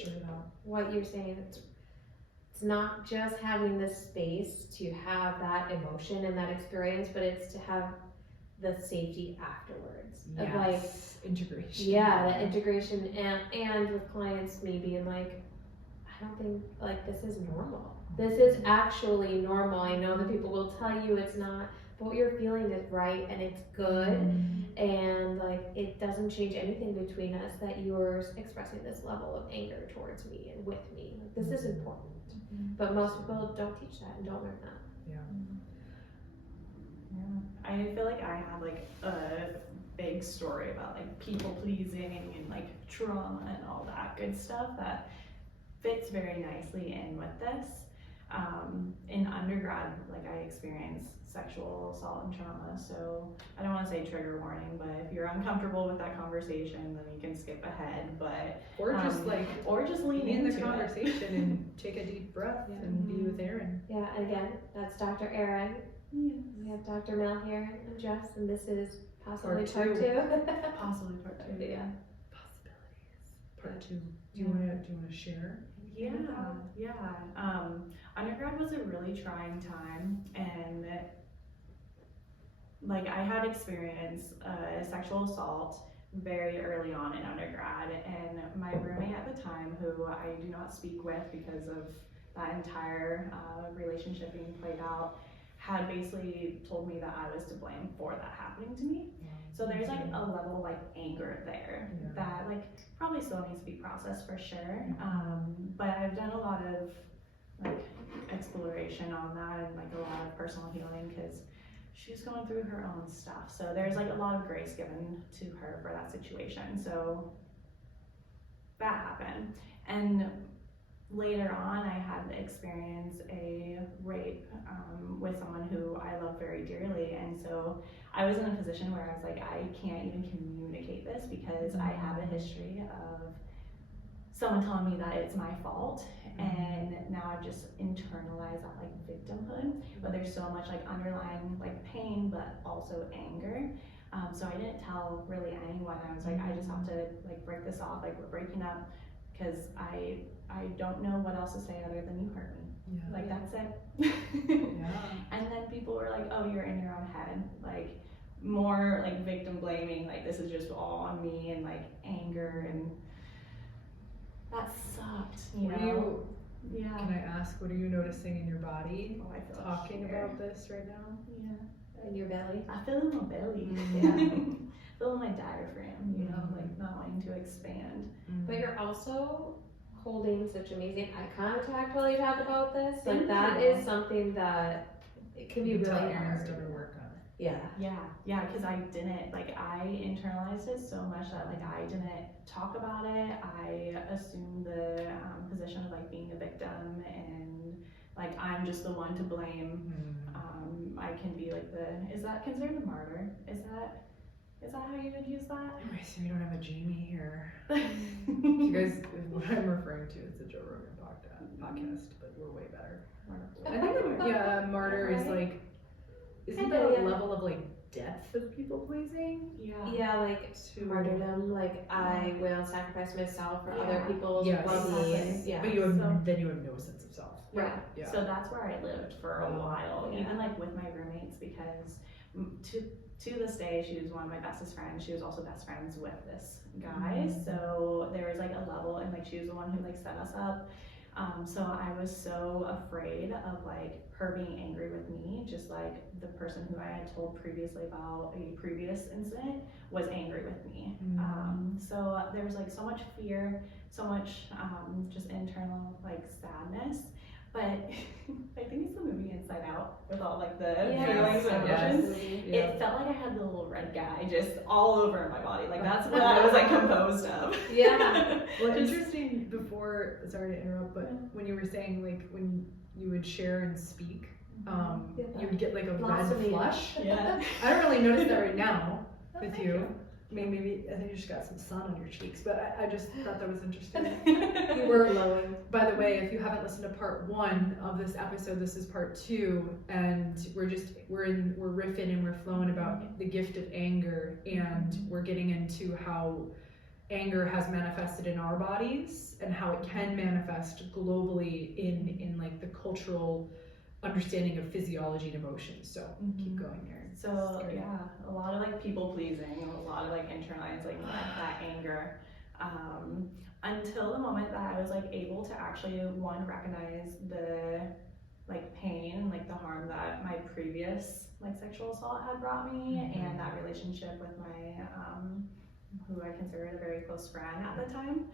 what you're saying. It's not just having the space to have that emotion and that experience, but it's to have the safety afterwards. Yes. Of like integration. Yeah, the integration, and with clients me being like, I don't think like this is normal. This is actually normal. I know that people will tell you it's not, but what you're feeling is right and it's good, and like it doesn't change anything between us that you're expressing this level of anger towards me and with me. Like, this is important, but most people don't teach that and don't learn that. Yeah. I feel like I have like a big story about like people pleasing and like trauma and all that good stuff that fits very nicely in with this. In undergrad, like I experienced sexual assault and trauma, so I don't want to say trigger warning, but if you're uncomfortable with that conversation, then you can skip ahead. But or just lean in into the conversation and take a deep breath and be with Erin. Yeah, and again, that's Dr. Erin. Yes. We have Dr. Mel here and Jess, and this is possibly Part part two. Possibly part two. Yeah. Possibilities. Part two. Do you want to share? Yeah. Undergrad was a really trying time, and like I had experienced sexual assault very early on in undergrad, and my roommate at the time, who I do not speak with because of that entire relationship being played out, had basically told me that I was to blame for that happening to me. So there's like a level of like anger there that like probably still needs to be processed for sure. But I've done a lot of like exploration on that and like a lot of personal healing because she's going through her own stuff. So there's like a lot of grace given to her for that situation. So that happened. And later on, I had experienced a rape with someone who I love very dearly, and so I was in a position where I was like, I can't even communicate this because I have a history of someone telling me that it's my fault, and now I've just internalized that like victimhood, but there's so much like underlying like pain, but also anger. So I didn't tell really anyone. I was like, I just have to like break this off, like we're breaking up, because I don't know what else to say other than you hurt me. Like that's it. And then people were like, oh, you're in your own head. Like more like victim blaming, like this is just all on me, and like anger, and that sucked, you know? Can I ask, what are you noticing in your body? Oh, I feel talking about this right now? Yeah. In your belly? I feel in my belly. I feel in my diaphragm, you know, like not wanting to expand. But you're also holding such amazing eye contact while you talk about this. Thank Like that you. is something that it can be really Erin's hard. done her work on it. Yeah. Because I didn't, like I internalized it so much that like I didn't talk about it. I assumed the position of like being a victim, and like I'm just the one to blame. I can be like is that considered a martyr? Is that how you would use that? Anyway, so we don't have a Jamie here. You guys, what I'm referring to is the Joe Rogan podcast, but we're way better. I think martyr is like, isn't that a level of like depth of people pleasing? Yeah, like martyrdom, like I will sacrifice myself for other people's well-being. Yeah. But then you have no sense of self. Right. Yeah. So that's where I lived for a while, even like with my roommates, because to this day, she was one of my bestest friends. She was also best friends with this guy. So there was like a level, and like she was the one who like set us up. So I was so afraid of like her being angry with me, just like the person who I had told previously about a previous incident was angry with me. So there was like so much fear, so much just internal like sadness. But I think it's the movie Inside Out with all like the feelings and emotions. It felt like I had the little red guy just all over my body. Like that's what I was like composed of. Well, interesting, before, sorry to interrupt, but when you were saying like when you would share and speak, you would get like a red flush. Yeah. I don't really notice that right now with you. I mean, maybe I think you just got some sun on your cheeks, but I just thought that was interesting. You were glowing. By the way, if you haven't listened to part 1 of this episode, this is part 2, and we're riffing and we're flowing about the gift of anger, and we're getting into how anger has manifested in our bodies and how it can manifest globally in like the cultural understanding of physiology and emotions. So keep going here. So yeah, a lot of like people pleasing, a lot of like internalized like that anger, until the moment that I was like able to actually recognize the like pain and like the harm that my previous like sexual assault had brought me, and that relationship with my who I considered a very close friend at the time.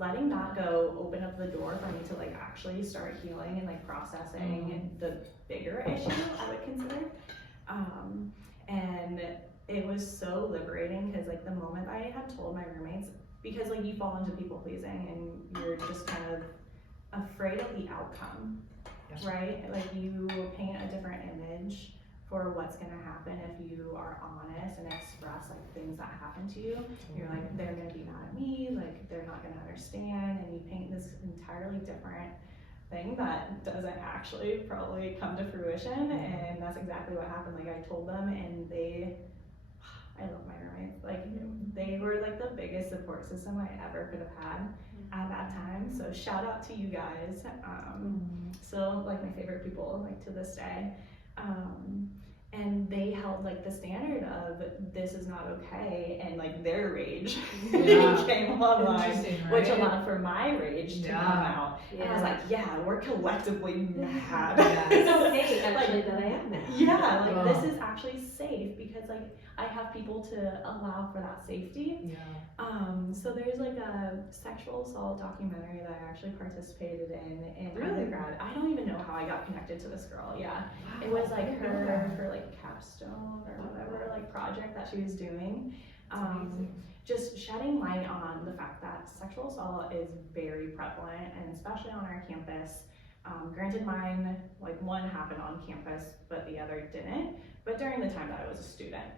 Letting that go opened up the door for me to like actually start healing and like processing the bigger issue, I would consider. And it was so liberating because like the moment I had told my roommates, because like you fall into people pleasing and you're just kind of afraid of the outcome, right? Like you paint a different image for what's gonna happen if you are honest and express like things that happen to you. You're like, they're gonna be mad at me, like they're not gonna understand, and you paint this entirely different thing that doesn't actually probably come to fruition. And that's exactly what happened. Like I told them, and I love my roommates, like they were like the biggest support system I ever could have had at that time. So shout out to you guys. Still like my favorite people like to this day. And they held like the standard of this is not okay, and like their rage came online, right? which allowed for my rage to come out. And I was like, yeah, we're collectively mad. It's okay actually that I am mad. Yeah, like this is actually safe because like I have people to allow for that safety. So there's like a sexual assault documentary that I actually participated in undergrad. I don't even know how I got connected to this girl. It was like her like capstone or whatever like project that she was doing. Just shedding light on the fact that sexual assault is very prevalent, and especially on our campus. Granted, mine, like one happened on campus, but the other didn't. But during the time that I was a student.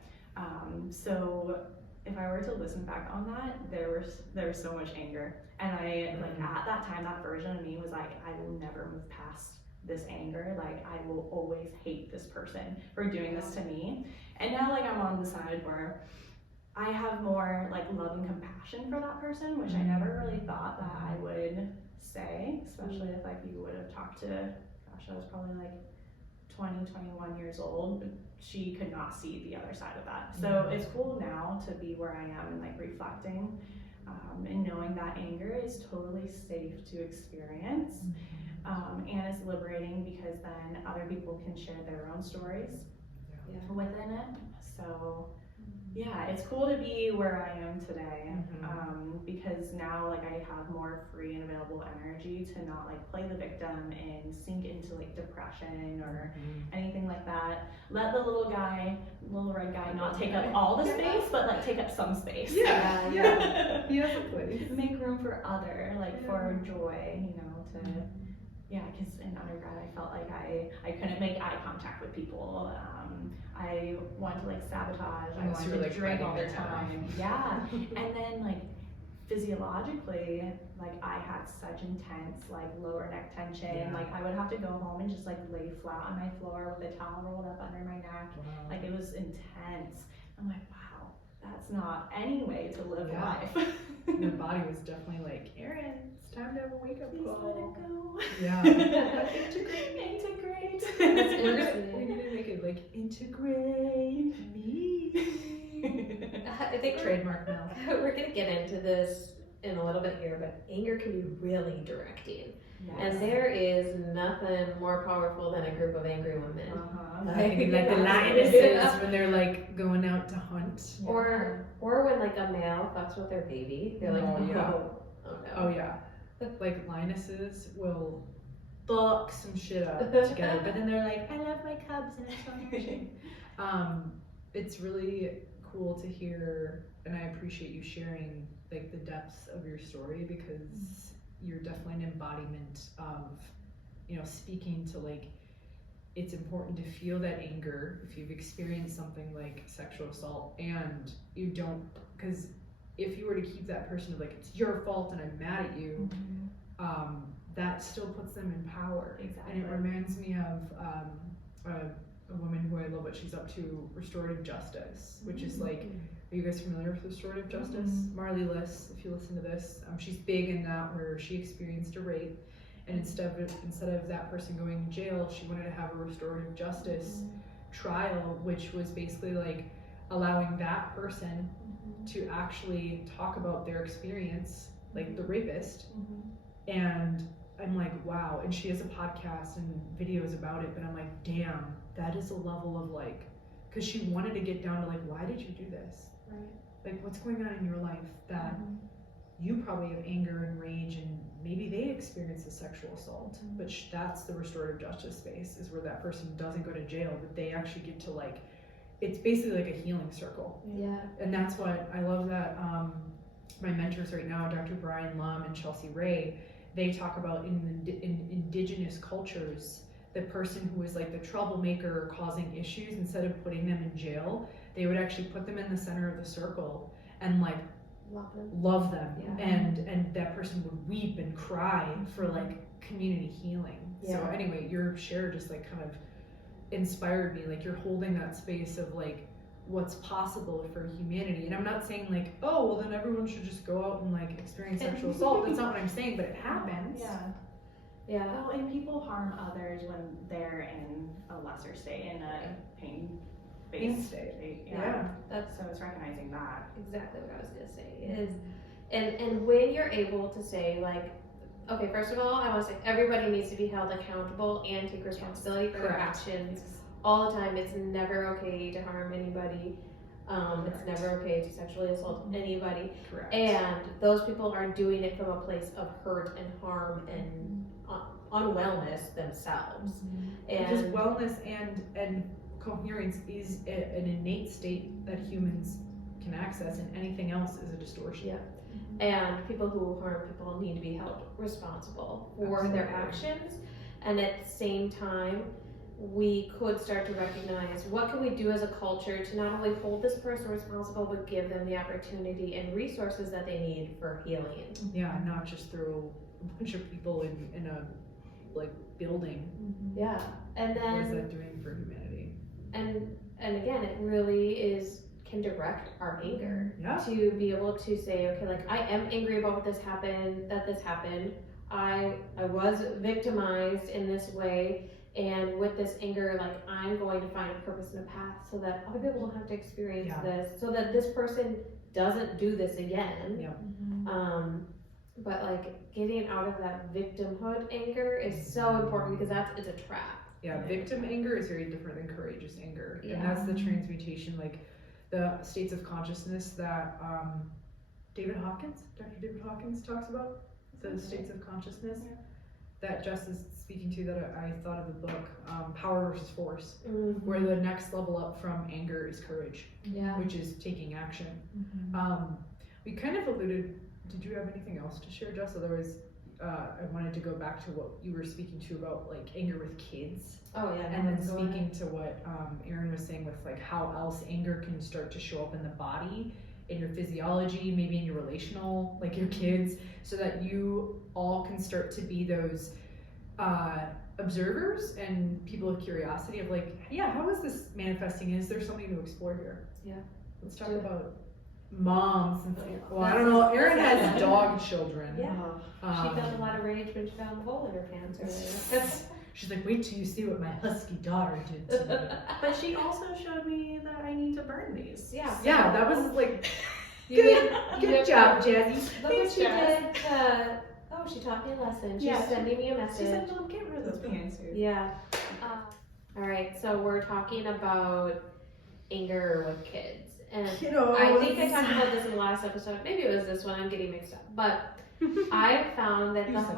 So if I were to listen back on that, there was so much anger. And I, like at that time, that version of me was like, I will never move past this anger. Like I will always hate this person for doing this to me. And now like I'm on the side where I have more like love and compassion for that person, which I never really thought that I would say, especially if like you would have talked to, gosh, I was probably like 20, 21 years old, but she could not see the other side of that. So it's cool now to be where I am and like reflecting and knowing that anger is totally safe to experience. And it's liberating because then other people can share their own stories within it. So yeah, it's cool to be where I am today, because now like I have more free and available energy to not like play the victim and sink into like depression or anything like that. Let the little red guy not take up all the space, but like take up some space. He has a place. Make room for other, like for joy, you know, to because in undergrad I felt like I couldn't make eye contact with people. I wanted to like sabotage. I wanted to drink all the time. And then like physiologically, like I had such intense like lower neck tension. Like I would have to go home and just like lay flat on my floor with a towel rolled up under my neck. Like it was intense. I'm like, wow, that's not any way to live life. Your body was definitely like, Erin, it's time to have a wake up call. Please let it go. Integrate. We're gonna make it like integrate me. I think Trademark now. we're gonna get into this in a little bit here, but anger can be really directing. And there is nothing more powerful than a group of angry women. Like the lionesses when they're like going out to hunt. Or when like a male fucks with their baby, they're like, oh yeah. Like lionesses will fuck some shit up together, but then they're like, I love my cubs and it's so nourishing. It's really cool to hear, and I appreciate you sharing like the depths of your story, because you're definitely an embodiment of, you know, speaking to like, it's important to feel that anger if you've experienced something like sexual assault, and you don't, because if you were to keep that person of like, it's your fault and I'm mad at you, that still puts them in power. Exactly. And it reminds me of a woman who I love what she's up to, restorative justice, which is like, are you guys familiar with restorative justice? Marley Liss, if you listen to this, she's big in that, where she experienced a rape, and instead of that person going to jail, she wanted to have a restorative justice trial, which was basically like allowing that person to actually talk about their experience, like the rapist. And I'm like, wow. And she has a podcast and videos about it, but I'm like, damn, that is a level of like, because she wanted to get down to like, why did you do this? Right. Like, what's going on in your life that you probably have anger and rage, and maybe they experienced a sexual assault, but that's the restorative justice space, is where that person doesn't go to jail, but they actually get to like, it's basically like a healing circle. Yeah. And that's what I love, that my mentors right now, Dr. Brian Lum and Chelsea Ray, they talk about in indigenous cultures, the person who was like the troublemaker causing issues, instead of putting them in jail, they would actually put them in the center of the circle and like love them. Yeah. And that person would weep and cry for like community healing. Yeah. So anyway, your share just like kind of inspired me, like you're holding that space of like what's possible for humanity. And I'm not saying like, oh well then everyone should just go out and like experience sexual assault. That's not what I'm saying, but it happens. Yeah. Well, and people harm others when they're in a lesser state, in a pain-based state. Yeah. That's So it's recognizing that. exactly what I was gonna say. Is and when you're able to say like, okay, first of all, I want to say everybody needs to be held accountable and take responsibility for their actions all the time. It's never okay to harm anybody. It's never okay to sexually assault anybody. Correct. And those people are doing it from a place of hurt and harm and unwellness themselves. Because And wellness and coherence is an innate state that humans can access, and anything else is a distortion. Yeah. And people who harm people need to be held responsible for their actions. And at the same time, we could start to recognize what can we do as a culture to not only hold this person responsible, but give them the opportunity and resources that they need for healing. Yeah, not just throw a bunch of people in a like building. Yeah. And What is then that doing for humanity? and again, it really can direct our anger. Yeah. To be able to say, okay, like I am angry about this happened. I was victimized in this way, and with this anger, like I'm going to find a purpose and a path so that other people don't have to experience this, so that this person doesn't do this again. Yeah. But like getting out of that victimhood anger is so important, because it's a trap. Yeah, victim anger is very different than courageous anger. Yeah. And that's the transmutation, like the states of consciousness that Dr. David Hawkins talks about, the states of consciousness that Jess is speaking to, that I thought of the book, Power versus Force, where the next level up from anger is courage, which is taking action. We kind of alluded, did you have anything else to share, Jess? Otherwise, I wanted to go back to what you were speaking to about like anger with kids. Oh yeah. And then speaking to what Erin was saying with like how else anger can start to show up in the body, in your physiology, maybe in your relational, like your kids, so that you all can start to be those observers and people of curiosity of like, yeah, how is this manifesting? Is there something to explore here? Yeah. Let's talk about moms. Well, I don't know. Erin has dog children. Yeah. She felt a lot of rage when she found the hole in her pants earlier. She's like, wait till you see what my husky daughter did to me. But she also showed me that I need to burn these. Yeah. Yeah, that was like, Good job, Jazzy. Look what she did. She taught me a lesson. She's sending me a message. She said, "Mom, get rid of those pants." Yeah. All right. So we're talking about anger with kids, and I think I talked about this in the last episode. Maybe it was this one. I'm getting mixed up. But I found that one of the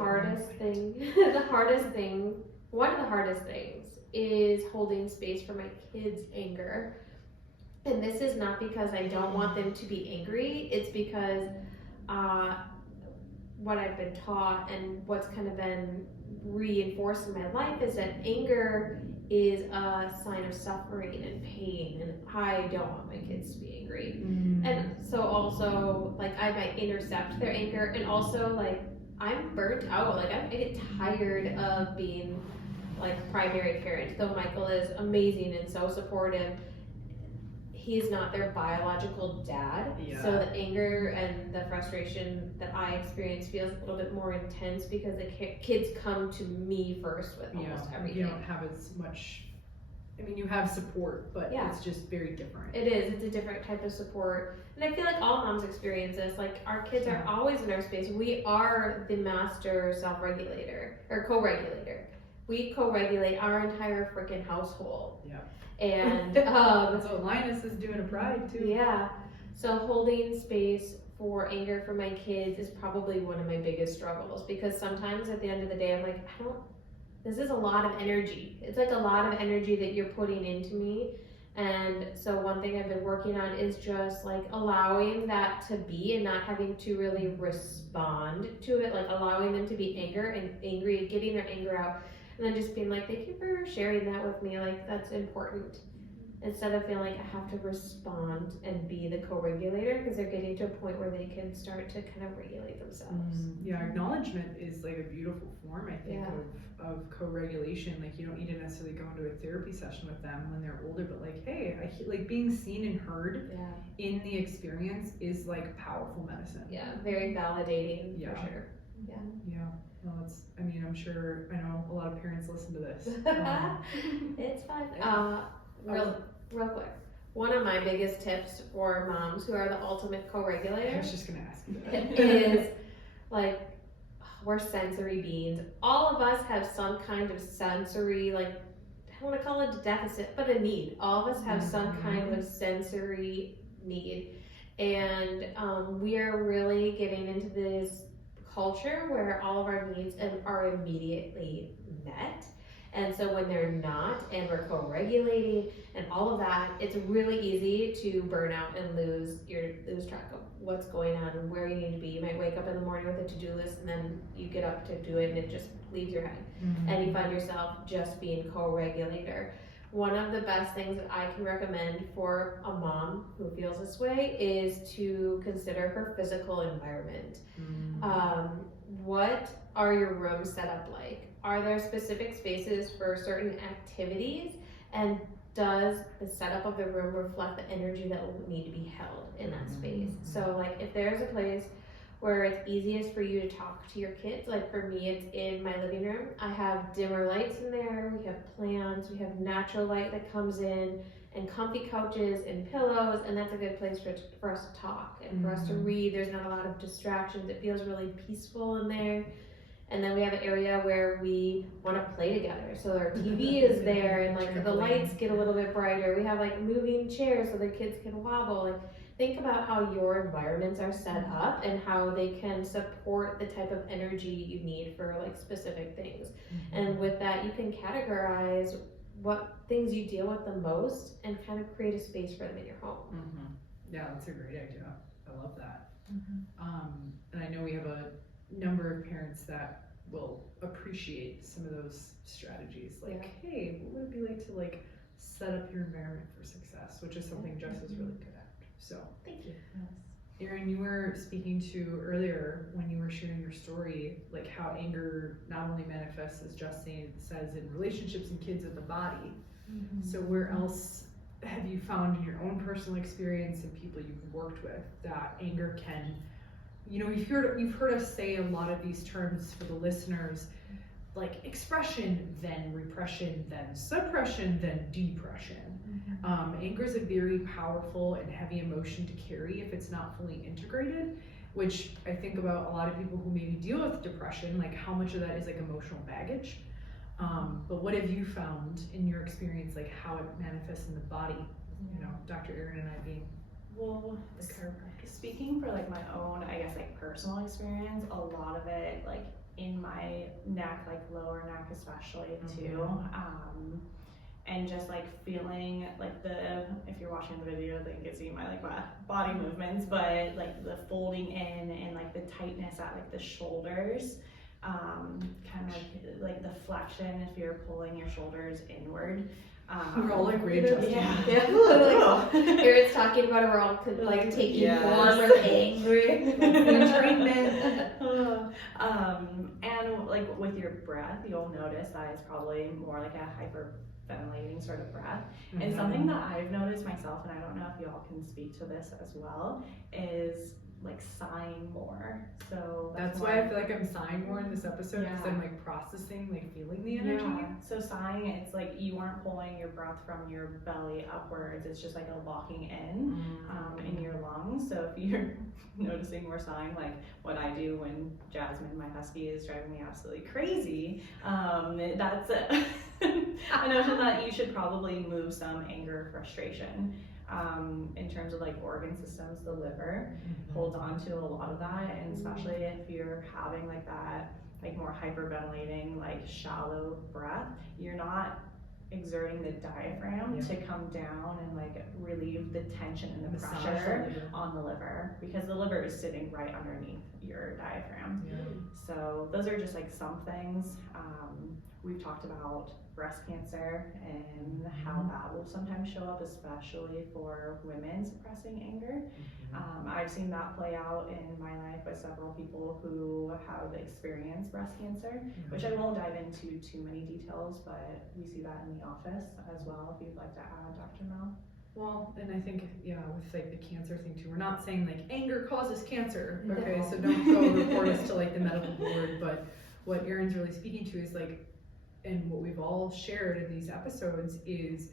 hardest things is holding space for my kids' anger. And this is not because I don't want them to be angry. It's because what I've been taught and what's kind of been reinforced in my life is that anger is a sign of suffering and pain, and I don't want my kids to be angry. And so also, like, I might intercept their anger, and also, like, I'm burnt out. Like, I get tired of being, like, primary parent. Though Michael is amazing and so supportive, he's not their biological dad. Yeah. So the anger and the frustration that I experience feels a little bit more intense because the kids come to me first with almost everything. You don't have as much, I mean, you have support, but it's just very different. It is. It's a different type of support. And I feel like all moms experience this. Like, our kids are always in our space. We are the master self-regulator or co-regulator. We co-regulate our entire freaking household. Yeah. And that's what Lioness is doing a pride too. Yeah. So holding space for anger for my kids is probably one of my biggest struggles, because sometimes at the end of the day I'm like, this is a lot of energy. It's like a lot of energy that you're putting into me. And so one thing I've been working on is just like allowing that to be and not having to really respond to it, like allowing them to be angry, getting their anger out. And then just being like, thank you for sharing that with me. Like, that's important. Instead of feeling like I have to respond and be the co-regulator, because they're getting to a point where they can start to kind of regulate themselves. Yeah, acknowledgement is like a beautiful form, I think, of co-regulation. Like, you don't need to necessarily go into a therapy session with them when they're older, but like, hey, like being seen and heard in the experience is like powerful medicine. Yeah, very validating for sure. Yeah. Well, I mean, I'm sure, I know a lot of parents listen to this. It's fine. Real quick. One of my biggest tips for moms who are the ultimate co-regulators, I was just going to ask you that. is like, we're sensory beings. All of us have some kind of sensory, like, I don't want to call it a deficit, but a need. All of us have some kind of sensory need. And we are really getting into this culture where all of our needs are immediately met. And so when they're not, and we're co-regulating and all of that, it's really easy to burn out and lose track of what's going on and where you need to be. You might wake up in the morning with a to-do list, and then you get up to do it and it just leaves your head. And you find yourself just being co-regulator. One of the best things that I can recommend for a mom who feels this way is to consider her physical environment. What are your rooms set up like? Are there specific spaces for certain activities? And does the setup of the room reflect the energy that will need to be held in that space? So like, if there's a place where it's easiest for you to talk to your kids, like for me, it's in my living room. I have dimmer lights in there, we have plants, we have natural light that comes in, and comfy couches and pillows, and that's a good place for us to talk and for us to read. There's not a lot of distractions. It feels really peaceful in there. And then we have an area where we want to play together. So our TV is there, and like the lights get a little bit brighter. We have like moving chairs so the kids can wobble. Like, think about how your environments are set up and how they can support the type of energy you need for like specific things. And with that, you can categorize what things you deal with the most and kind of create a space for them in your home. Yeah, that's a great idea. I love that. And I know we have a number of parents that will appreciate some of those strategies. Like, hey, what would it be like to like set up your environment for success, which is something Jess is really good at. So thank you. Erin, you were speaking to earlier when you were sharing your story, like how anger not only manifests, as Justine says, in relationships and kids with the body. So where else have you found in your own personal experience and people you've worked with that anger can, you know, you've heard us say a lot of these terms for the listeners, like expression, then repression, then suppression, then depression. Anger is a very powerful and heavy emotion to carry if it's not fully integrated, which I think about a lot of people who maybe deal with depression, like how much of that is like emotional baggage. But what have you found in your experience, like how it manifests in the body? You know, Dr. Erin and I being the chiropractor. Speaking for like my own, I guess like personal experience, a lot of it like in my neck, like lower neck especially too. And just like feeling like if you're watching the video, then you can see my like body movements, but like the folding in and like the tightness at like the shoulders, kind of like the flexion if you're pulling your shoulders inward. We're all like readjusting. Yeah. Here it's talking about it, we're all like taking form of angry treatment. And like with your breath, you'll notice that it's probably more like a hyperventilating sort of breath. And something that I've noticed myself, and I don't know if y'all can speak to this as well, is like sighing more. So that's why I feel like I'm sighing more in this episode, because I'm like processing, like feeling the energy. So sighing, it's like you aren't pulling your breath from your belly upwards, it's just like a locking in your lungs. So if you're noticing more sighing, like what I do when Jasmine, my husky, is driving me absolutely crazy, that's a notion that you should probably move some anger, frustration. In terms of like organ systems, the liver holds on to a lot of that, and especially if you're having like that like more hyperventilating, like shallow breath, you're not exerting the diaphragm to come down and like relieve the tension and the pressure on the liver, because the liver is sitting right underneath your diaphragm. So those are just like some things. We've talked about breast cancer and how that will sometimes show up, especially for women suppressing anger. I've seen that play out in my life with several people who have experienced breast cancer, which I won't dive into too many details, but we see that in the office as well, if you'd like to add, Dr. Mel. Well, and I think, with like the cancer thing too, we're not saying like anger causes cancer, okay? So don't go report us to like the medical board, but what Erin's really speaking to is like, and what we've all shared in these episodes is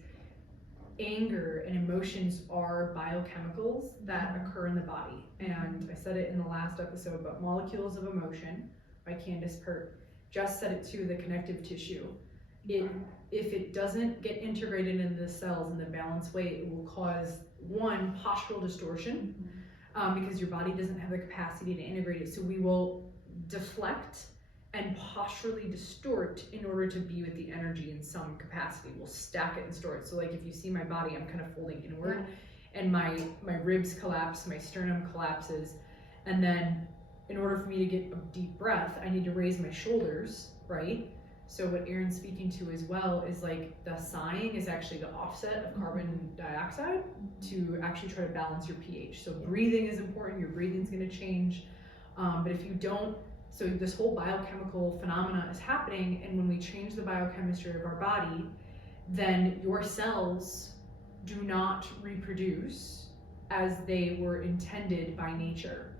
anger and emotions are biochemicals that occur in the body. And I said it in the last episode, but Molecules of Emotion by Candace Pert just said it too, the connective tissue. If it doesn't get integrated into the cells in the balanced way, it will cause one, postural distortion, because your body doesn't have the capacity to integrate it. So we will deflect and posturally distort in order to be with the energy in some capacity. We'll stack it and store it. So like if you see my body, I'm kind of folding inward, and my ribs collapse, my sternum collapses, and then in order for me to get a deep breath, I need to raise my shoulders, right? So what Erin's speaking to as well is like the sighing is actually the offset of carbon dioxide to actually try to balance your pH. So breathing is important, your breathing's gonna change, but if you don't, so this whole biochemical phenomena is happening, and when we change the biochemistry of our body, then your cells do not reproduce as they were intended by nature.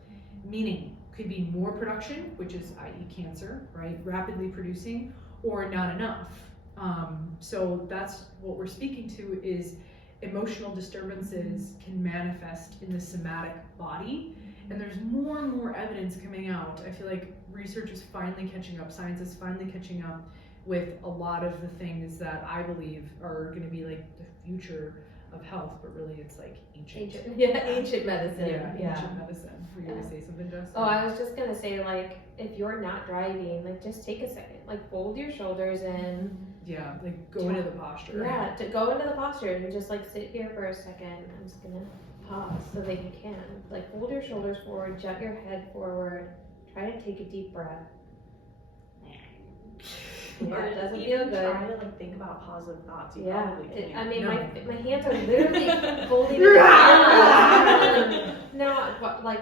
Meaning, could be more production, which is i.e. cancer, right? Rapidly producing, or not enough. So that's what we're speaking to, is emotional disturbances can manifest in the somatic body. And there's more and more evidence coming out. I feel like research is finally catching up, science is finally catching up with a lot of the things that I believe are going to be like the future of health, but really it's like ancient medicine. Yeah, ancient medicine. Were you going to say something, Jess? Oh, I was just gonna say, like, if you're not driving, like, just take a second, like, fold your shoulders in. Yeah, like go into the posture. Yeah, to go into the posture and just like sit here for a second. I'm just gonna pause so that you can, like, fold your shoulders forward, jut your head forward, try to take a deep breath. Yeah, it doesn't feel good. Try to like think about positive thoughts. You probably can't. I mean, my hands are literally folding in. No, like,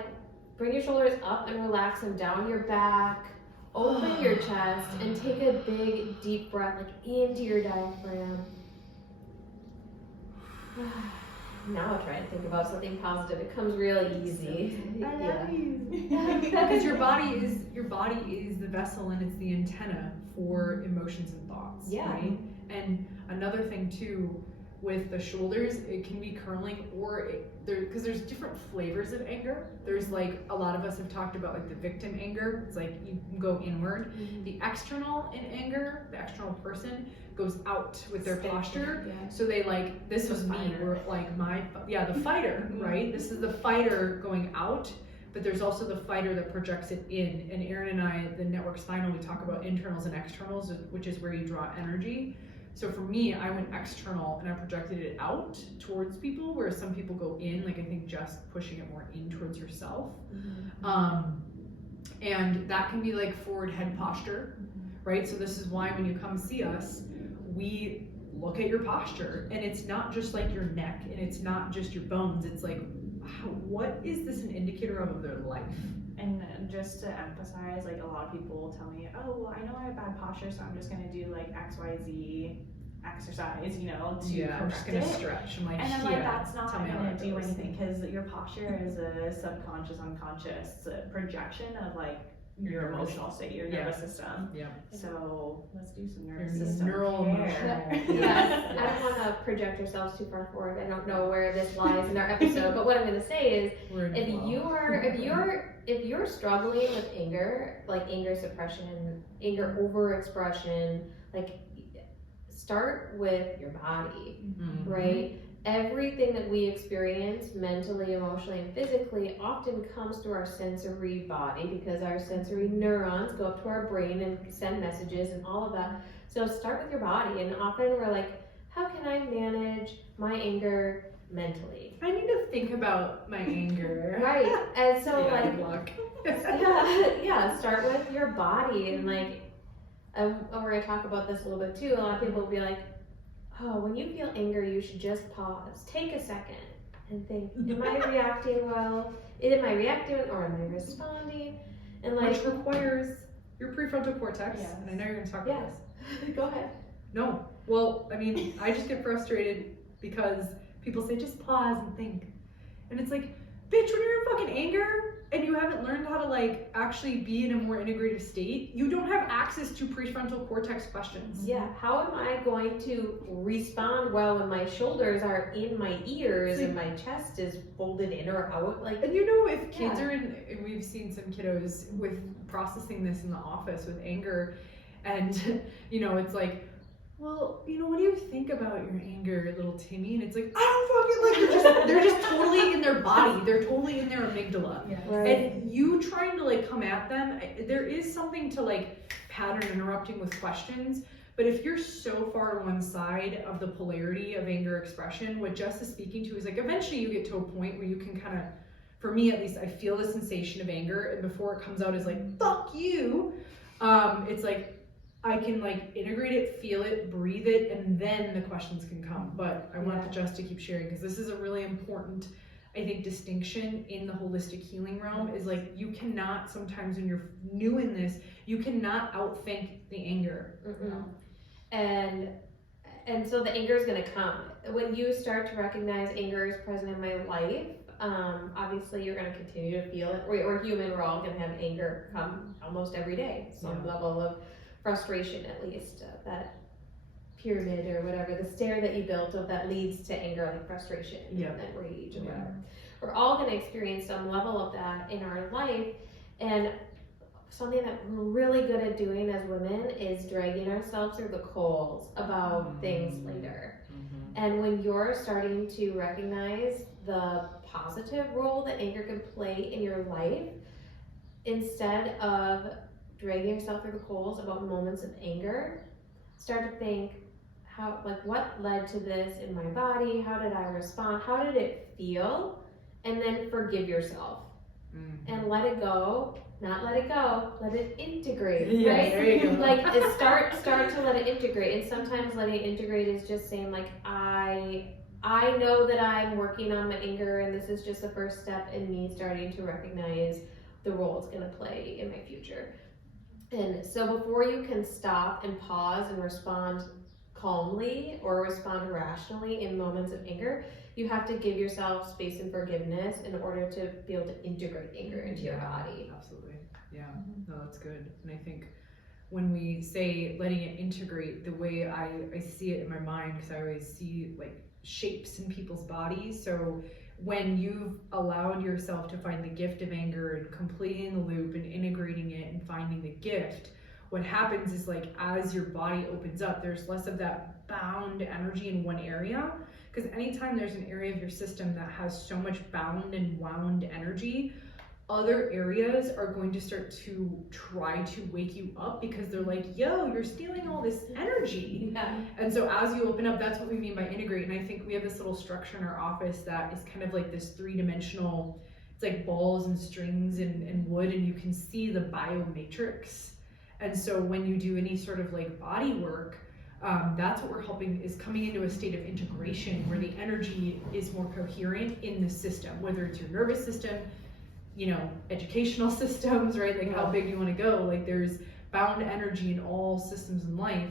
bring your shoulders up and relax them down your back. Open your chest and take a big deep breath, like, into your diaphragm. Now I try to think about something positive. It comes really easy. I love you. Because your body is the vessel, and it's the antenna for emotions and thoughts. Yeah. Right? And another thing too, with the shoulders, it can be curling, or because there's different flavors of anger. There's like, a lot of us have talked about like the victim anger. It's like you can go inward. The external in anger, the external person goes out with their posture. Yeah. So they like, this was me, or like the fighter, right? This is the fighter going out, but there's also the fighter that projects it in. And Erin and I, the network spinal, we talk about internals and externals, which is where you draw energy. So for me, I went external and I projected it out towards people, whereas some people go in, like I think just pushing it more in towards yourself. And that can be like forward head posture, right? So this is why when you come see us, we look at your posture, and it's not just like your neck, and it's not just your bones. It's like, what is this an indicator of their life? And just to emphasize, like a lot of people will tell me, oh, well, I know I have bad posture, so I'm just gonna do like XYZ exercise, you know, to I'm just correct gonna it. stretch. I'm like, And I'm like, that's not tell me how gonna that do goes. anything, because your posture is a subconscious, unconscious projection of like your emotional state, your nervous system. Yeah. So let's do some Your nervous system neural care. emotional. Yes, I don't want to project ourselves too far forward. I don't know where this lies in our episode, but what I'm going to say is, We're in flow. if you're struggling with anger, like anger suppression, anger overexpression, like start with your body, right? Everything that we experience mentally, emotionally, and physically often comes through our sensory body, because our sensory neurons go up to our brain and send messages and all of that. So start with your body, and often we're like, how can I manage my anger mentally? I need to think about my anger. Right, and so Yeah, like, good luck. yeah, start with your body, and like, and we're gonna talk about this a little bit too. A lot of people will be like, oh, when you feel anger, you should just pause, take a second, and think, am I reacting well? Am I reacting or am I responding? And like, Which requires your prefrontal cortex, Yes. and I know you're gonna talk about this. go ahead. No, well, I mean, I just get frustrated because people say just pause and think, and it's like, bitch, when you're in fucking anger and you haven't learned how to like actually be in a more integrative state, you don't have access to prefrontal cortex questions. Yeah, how am I going to respond well when my shoulders are in my ears and my chest is folded in or out? Like, And you know, if kids are in, and we've seen some kiddos with processing this in the office with anger, and you know, it's like, well, you know, what do you think about your anger, little Timmy? And it's like, I don't fucking like, they're just totally in their body. They're totally in their amygdala. Yes. right. And you trying to like come at them, there is something to like pattern interrupting with questions. But if you're so far on one side of the polarity of anger expression, what Jess is speaking to is like, eventually you get to a point where you can kind of, for me at least, I feel the sensation of anger, and before it comes out as like, fuck you, it's like, I can like integrate it, feel it, breathe it, and then the questions can come. But I want Jess to keep sharing, because this is a really important, I think, distinction in the holistic healing realm, is like, you cannot, sometimes when you're new in this, you cannot outthink the anger. And so the anger is going to come when you start to recognize anger is present in my life. Obviously you're going to continue to feel it. We're human, we're all going to have anger come almost every day, some level of frustration, at least, that pyramid or whatever, the stair that you built of that leads to anger, like frustration and then rage or whatever. We're all going to experience some level of that in our life, and something that we're really good at doing as women is dragging ourselves through the coals about things later. And when you're starting to recognize the positive role that anger can play in your life, instead of dragging yourself through the coals about moments of anger, start to think, how, like, what led to this in my body? How did I respond? How did it feel? And then forgive yourself and let it go. Not let it go, let it integrate, right? There you go. Like, start to let it integrate. And sometimes letting it integrate is just saying, like, I know that I'm working on my anger, and this is just the first step in me starting to recognize the role it's going to play in my future. And so before you can stop and pause and respond calmly or respond rationally in moments of anger, you have to give yourself space and forgiveness in order to be able to integrate anger into your body. Absolutely. Yeah. No, that's good. And I think when we say letting it integrate, the way I see it in my mind, because I always see like shapes in people's bodies. So when you've allowed yourself to find the gift of anger and completing the loop and integrating it and finding the gift, what happens is, like, as your body opens up, there's less of that bound energy in one area. Because anytime there's an area of your system that has so much bound and wound energy, other areas are going to start to try to wake you up, because they're like, yo, you're stealing all this energy. And so as you open up, that's what we mean by integrate. And I think we have this little structure in our office that is kind of like this 3-dimensional it's like balls and strings and wood, and you can see the biomatrix. And so when you do any sort of like body work, that's what we're helping, is coming into a state of integration where the energy is more coherent in the system, whether it's your nervous system, you know, educational systems, right? Like how big you want to go. Like there's bound energy in all systems in life.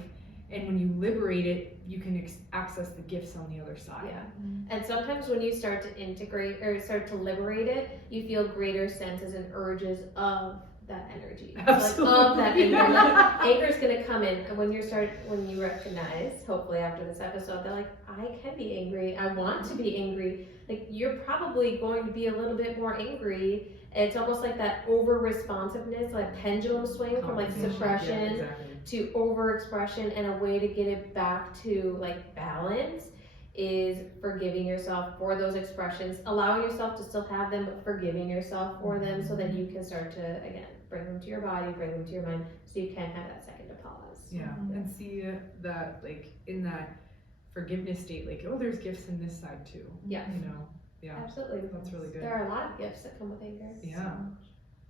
And when you liberate it, you can access the gifts on the other side. Yeah. And sometimes when you start to integrate or start to liberate it, you feel greater senses and urges of that energy. Absolutely. Like, of that anger. Like, anger is going to come in. And when you recognize, hopefully after this episode, that like, I can be angry. I want to be angry. Like, you're probably going to be a little bit more angry. It's almost like that over responsiveness, like pendulum swing from like suppression to over expression, and a way to get it back to like balance is forgiving yourself for those expressions, allowing yourself to still have them, but forgiving yourself for them, so that you can start to, again, bring them to your body, bring them to your mind, so you can have that second to pause. Yeah, and see that like in that forgiveness state, like, oh, there's gifts in this side too. Yeah. You know, yeah. Absolutely. That's really good. There are a lot of gifts that come with anger. Yeah.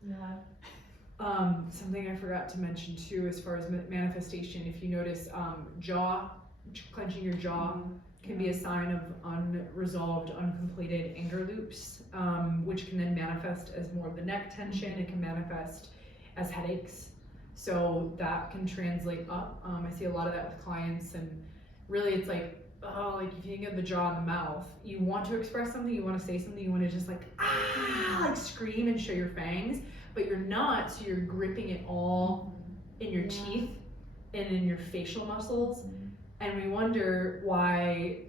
Yeah. Something I forgot to mention too, as far as manifestation, if you notice, clenching your jaw can be a sign of unresolved, uncompleted anger loops, which can then manifest as more of the neck tension. It can manifest as headaches. So that can translate up. I see a lot of that with clients, and really it's like, like if you think of the jaw and the mouth, you want to express something, you want to say something, you want to just like, like scream and show your fangs, but you're not, so you're gripping it all in your teeth and in your facial muscles. And we wonder why,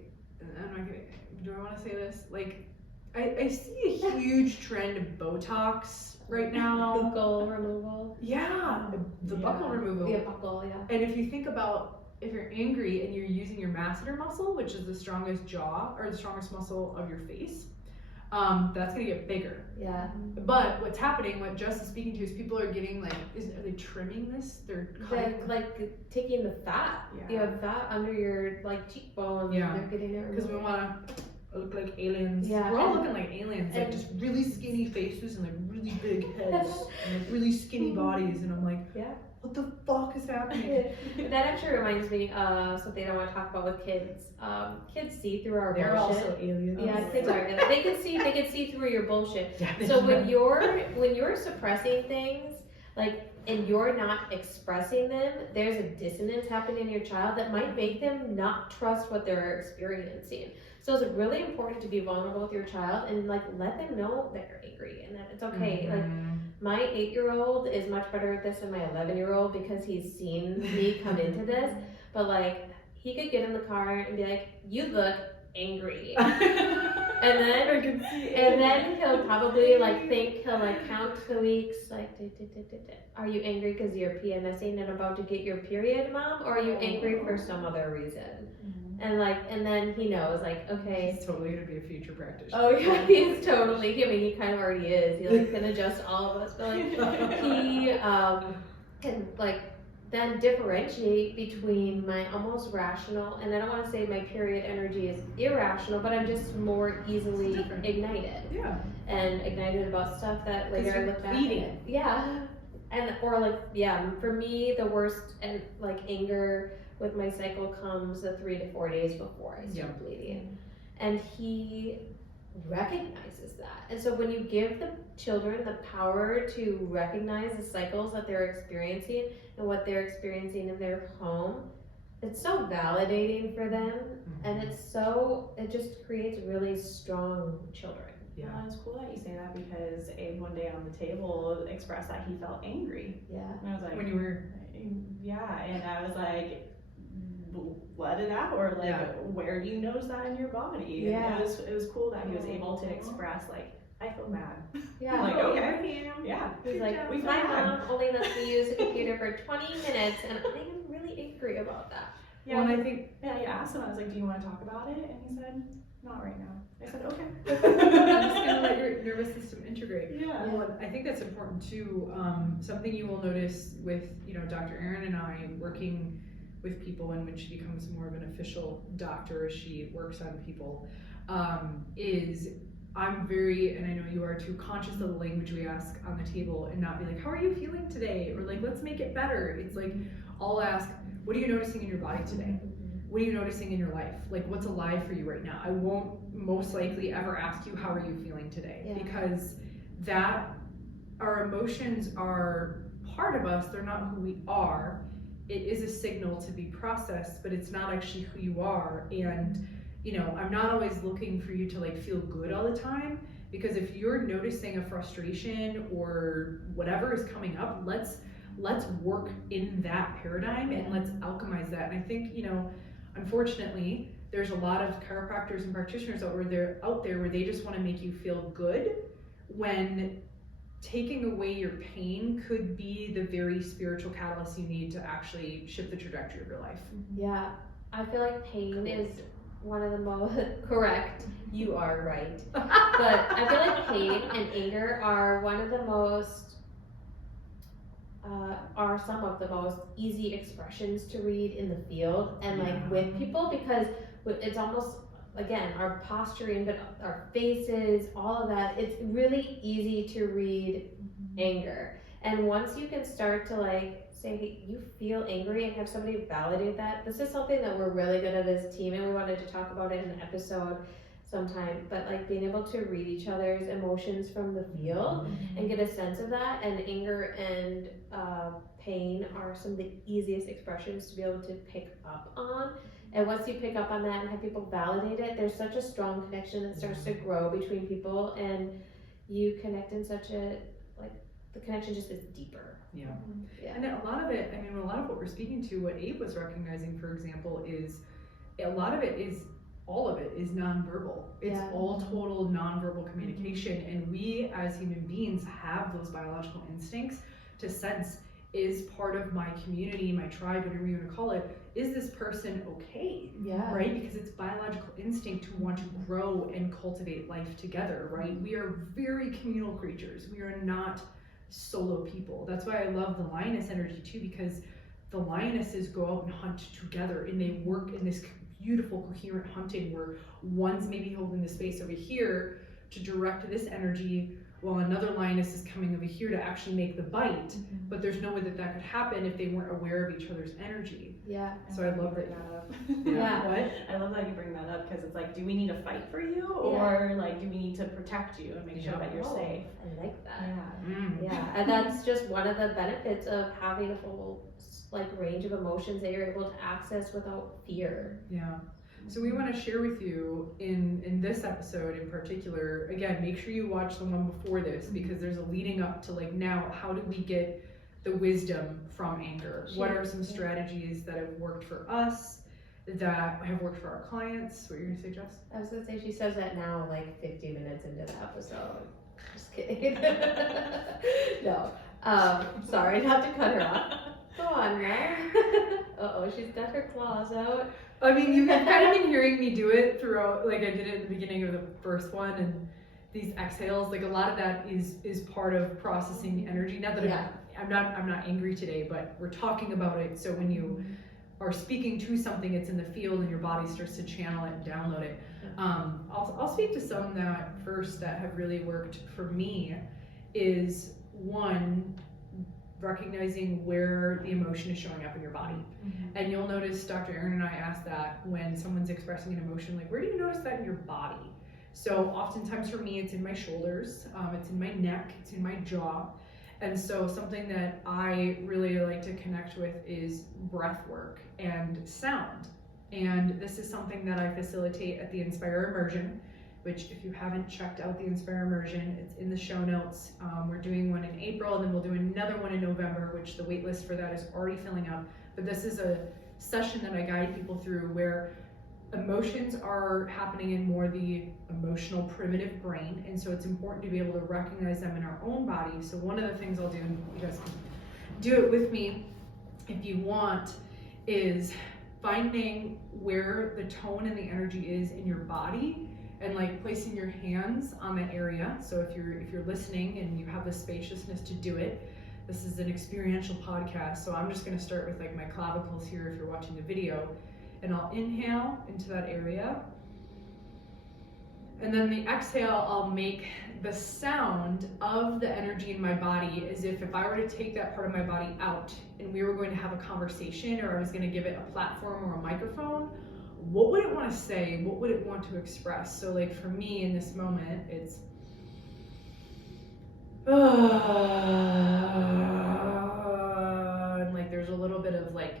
do I want to say this? Like, I see a huge trend of Botox right now. Buckle removal. Yeah, the buckle removal. Yeah, buckle, yeah. And if you think about, if you're angry and you're using your masseter muscle, which is the strongest jaw, or the strongest muscle of your face, that's gonna get bigger. Yeah. But what's happening, what Jess is speaking to, is people are getting like, are they trimming this? They're cutting. Like taking the fat. Yeah. You have fat under your like cheekbone. Yeah. And they're getting it Because we removed. want to look like aliens. Yeah. We're all looking like aliens, like and- just really skinny faces and like really big heads and like really skinny bodies. And I'm like, Yeah. what the fuck is happening? That actually reminds me of something I want to talk about with kids. Kids see through our They're bullshit. also aliens. Yeah, kids are. They can see through your bullshit. Yeah, So when you're suppressing things, like, and you're not expressing them, there's a dissonance happening in your child that might make them not trust what they're experiencing. So it's really important to be vulnerable with your child and like let them know that you're angry and that it's okay. Like, my 8-year-old is much better at this than my 11-year-old because he's seen me come into this. But like, he could get in the car and be like, "You look angry," and then he'll probably like he'll like count the weeks, like, "Are you angry because you're PMSing and about to get your period, Mom, or are you angry for some other reason?" And then he knows, like, okay. He's totally gonna be a future practitioner. Oh yeah, he's totally. I mean, he kind of already is. He like can adjust all of us, but like he can like then differentiate between my almost rational, and I don't want to say my period energy is irrational, but I'm just more easily ignited. Yeah. And ignited about stuff that later I look back at. Feeding. Yeah. And or like for me the worst and like anger with my cycle comes the 3 to 4 days before I start bleeding. And he recognizes that. And so when you give the children the power to recognize the cycles that they're experiencing and what they're experiencing in their home, it's so validating for them. And it just creates really strong children. Yeah. Well, it's cool that you say that because Abe one day on the table expressed that he felt angry. Yeah. And I was like, When you were. yeah, and I was like, let it out, or like, where do you notice that in your body? Yeah. And it was cool that he was able to express like, I feel mad. Yeah. Like, okay. Yeah. He's like, We've my had. mom only lets me use the computer for 20 minutes, and I'm really angry about that. Yeah. Well, and I think. Yeah, I asked him, I was like, do you want to talk about it? And he said, not right now. I said, okay. I'm just gonna let your nervous system integrate. Yeah. Well, I think that's important too. Something you will notice with, Dr. Erin and I working with people, and when she becomes more of an official doctor as she works on people, is I'm very, and I know you are too, conscious of the language we ask on the table, and not be like, how are you feeling today? Or like, let's make it better. It's like, I'll ask, what are you noticing in your body today? What are you noticing in your life? Like, what's alive for you right now? I won't most likely ever ask you, how are you feeling today? Because that, our emotions are part of us, they're not who we are. It is a signal to be processed, but it's not actually who you are. And you know, I'm not always looking for you to like feel good all the time, because if you're noticing a frustration or whatever is coming up, let's work in that paradigm and let's alchemize that. And I think, you know, unfortunately, there's a lot of chiropractors and practitioners out there where they just want to make you feel good, when taking away your pain could be the very spiritual catalyst you need to actually shift the trajectory of your life. Yeah, I feel like pain is one of the most correct. You are right. But I feel like pain and anger are one of the most are some of the most easy expressions to read in the field and like with people, because it's almost, again, our posturing, but our faces, all of that, it's really easy to read anger. And once you can start to like say, hey, you feel angry, and have somebody validate that. This is something that we're really good at as a team, and we wanted to talk about it in an episode sometime, but like being able to read each other's emotions from the field and get a sense of that. And anger and pain are some of the easiest expressions to be able to pick up on. And once you pick up on that and have people validate it, there's such a strong connection that starts to grow between people, and you connect in such a, like, the connection just is deeper. Yeah. And a lot of it, I mean, a lot of what we're speaking to, what Abe was recognizing, for example, is a lot of it is, all of it is nonverbal. It's all total nonverbal communication. And we as human beings have those biological instincts to sense, is part of my community, my tribe, whatever you want to call it, is this person okay? Right? Because it's biological instinct to want to grow and cultivate life together, right? We are very communal creatures. We are not solo people. That's why I love the lioness energy too, because the lionesses go out and hunt together, and they work in this beautiful coherent hunting where one's maybe holding the space over here to direct this energy, while another lioness is coming over here to actually make the bite. But there's no way that that could happen if they weren't aware of each other's energy. So I love that. Up. What? I love that you bring that up, because it's like, do we need to fight for you, or like, do we need to protect you and make sure that you're safe? I like that. And that's just one of the benefits of having a full like range of emotions that you're able to access without fear. So we want to share with you in this episode in particular, again, make sure you watch the one before this, because there's a leading up to like, now how do we get the wisdom from anger? What are some strategies that have worked for us, that have worked for our clients? What are you gonna say, Jess? I was gonna say, she says that now like 50 minutes into the episode. Just kidding. No. Sorry, not to cut her off. Go on now. Uh-oh, she's got her claws out. I mean, you've kind of been hearing me do it throughout, like I did it at the beginning of the first one, and these exhales, like a lot of that is part of processing energy. Not that I'm not angry today, but we're talking about it. So when you are speaking to something, it's in the field and your body starts to channel it and download it. I'll speak to some that first that have really worked for me. Is one, recognizing where the emotion is showing up in your body. And you'll notice Dr. Aaron and I ask that when someone's expressing an emotion, like, where do you notice that in your body? So oftentimes for me, it's in my shoulders, it's in my neck, it's in my jaw. And so something that I really like to connect with is breath work and sound. And this is something that I facilitate at the Inspire Immersion, which if you haven't checked out the Inspire Immersion, it's in the show notes. We're doing one in April, and then we'll do another one in November, which the wait list for that is already filling up. But this is a session that I guide people through where emotions are happening in more the emotional primitive brain, and so it's important to be able to recognize them in our own body. So one of the things I'll do, and you guys can do it with me if you want, is finding where the tone and the energy is in your body, and like placing your hands on that area. So if you're listening and you have the spaciousness to do it, this is an experiential podcast, so I'm just going to start with like my clavicles here if you're watching the video, and I'll inhale into that area, And then the exhale, I'll make the sound of the energy in my body as if I were to take that part of my body out and we were going to have a conversation, or I was going to give it a platform or a microphone. What would it want to say? What would it want to express? So like for me in this moment, it's and like there's a little bit of like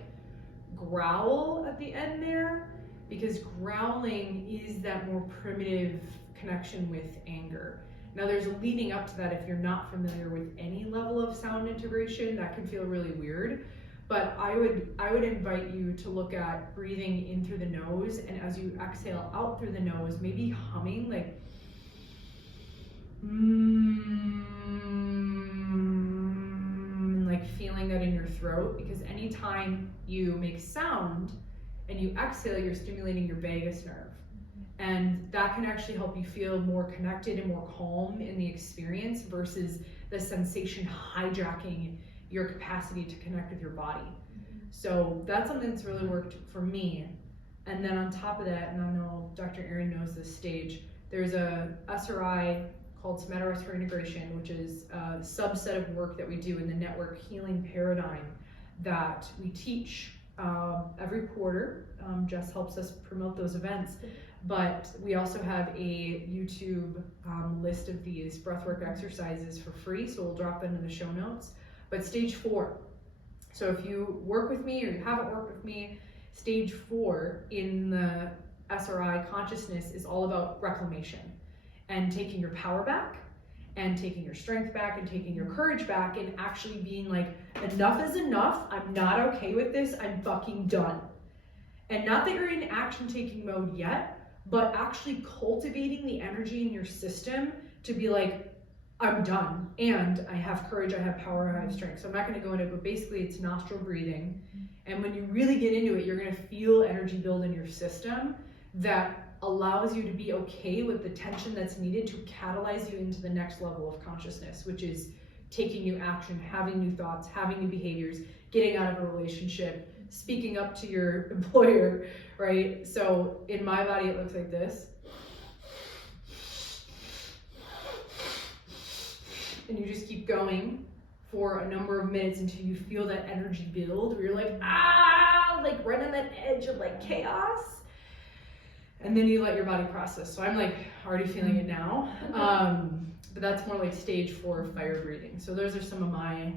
growl at the end there, because growling is that more primitive connection with anger. Now there's a leading up to that. If you're not familiar with any level of sound integration, that can feel really weird. But I would invite you to look at breathing in through the nose, and as you exhale out through the nose, maybe humming like like feeling that in your throat, because anytime you make sound and you exhale, you're stimulating your vagus nerve. And that can actually help you feel more connected and more calm in the experience versus the sensation hijacking your capacity to connect with your body. So that's something that's really worked for me. And then on top of that, and I know Dr. Erin knows this stage, there's a SRI called somato-respiratory integration, which is a subset of work that we do in the network healing paradigm that we teach every quarter. Jess helps us promote those events. But we also have a YouTube list of these breathwork exercises for free, so we'll drop them in the show notes. But stage 4, so if you work with me or you haven't worked with me, stage 4 in the SRI consciousness is all about reclamation and taking your power back and taking your strength back and taking your courage back and actually being like, enough is enough, I'm not okay with this, I'm fucking done. And not that you're in action taking mode yet, but actually cultivating the energy in your system to be like, I'm done, and I have courage, I have power, I have strength. So I'm not going to go into it, but basically it's nostril breathing. And when you really get into it, you're going to feel energy build in your system that allows you to be okay with the tension that's needed to catalyze you into the next level of consciousness, which is taking new action, having new thoughts, having new behaviors, getting out of a relationship, speaking up to your employer, right? So in my body, it looks like this. And you just keep going for a number of minutes until you feel that energy build, where you're like, like right on that edge of like chaos. And then you let your body process. So I'm like already feeling it now. But that's more like stage 4 fire breathing. So those are some of my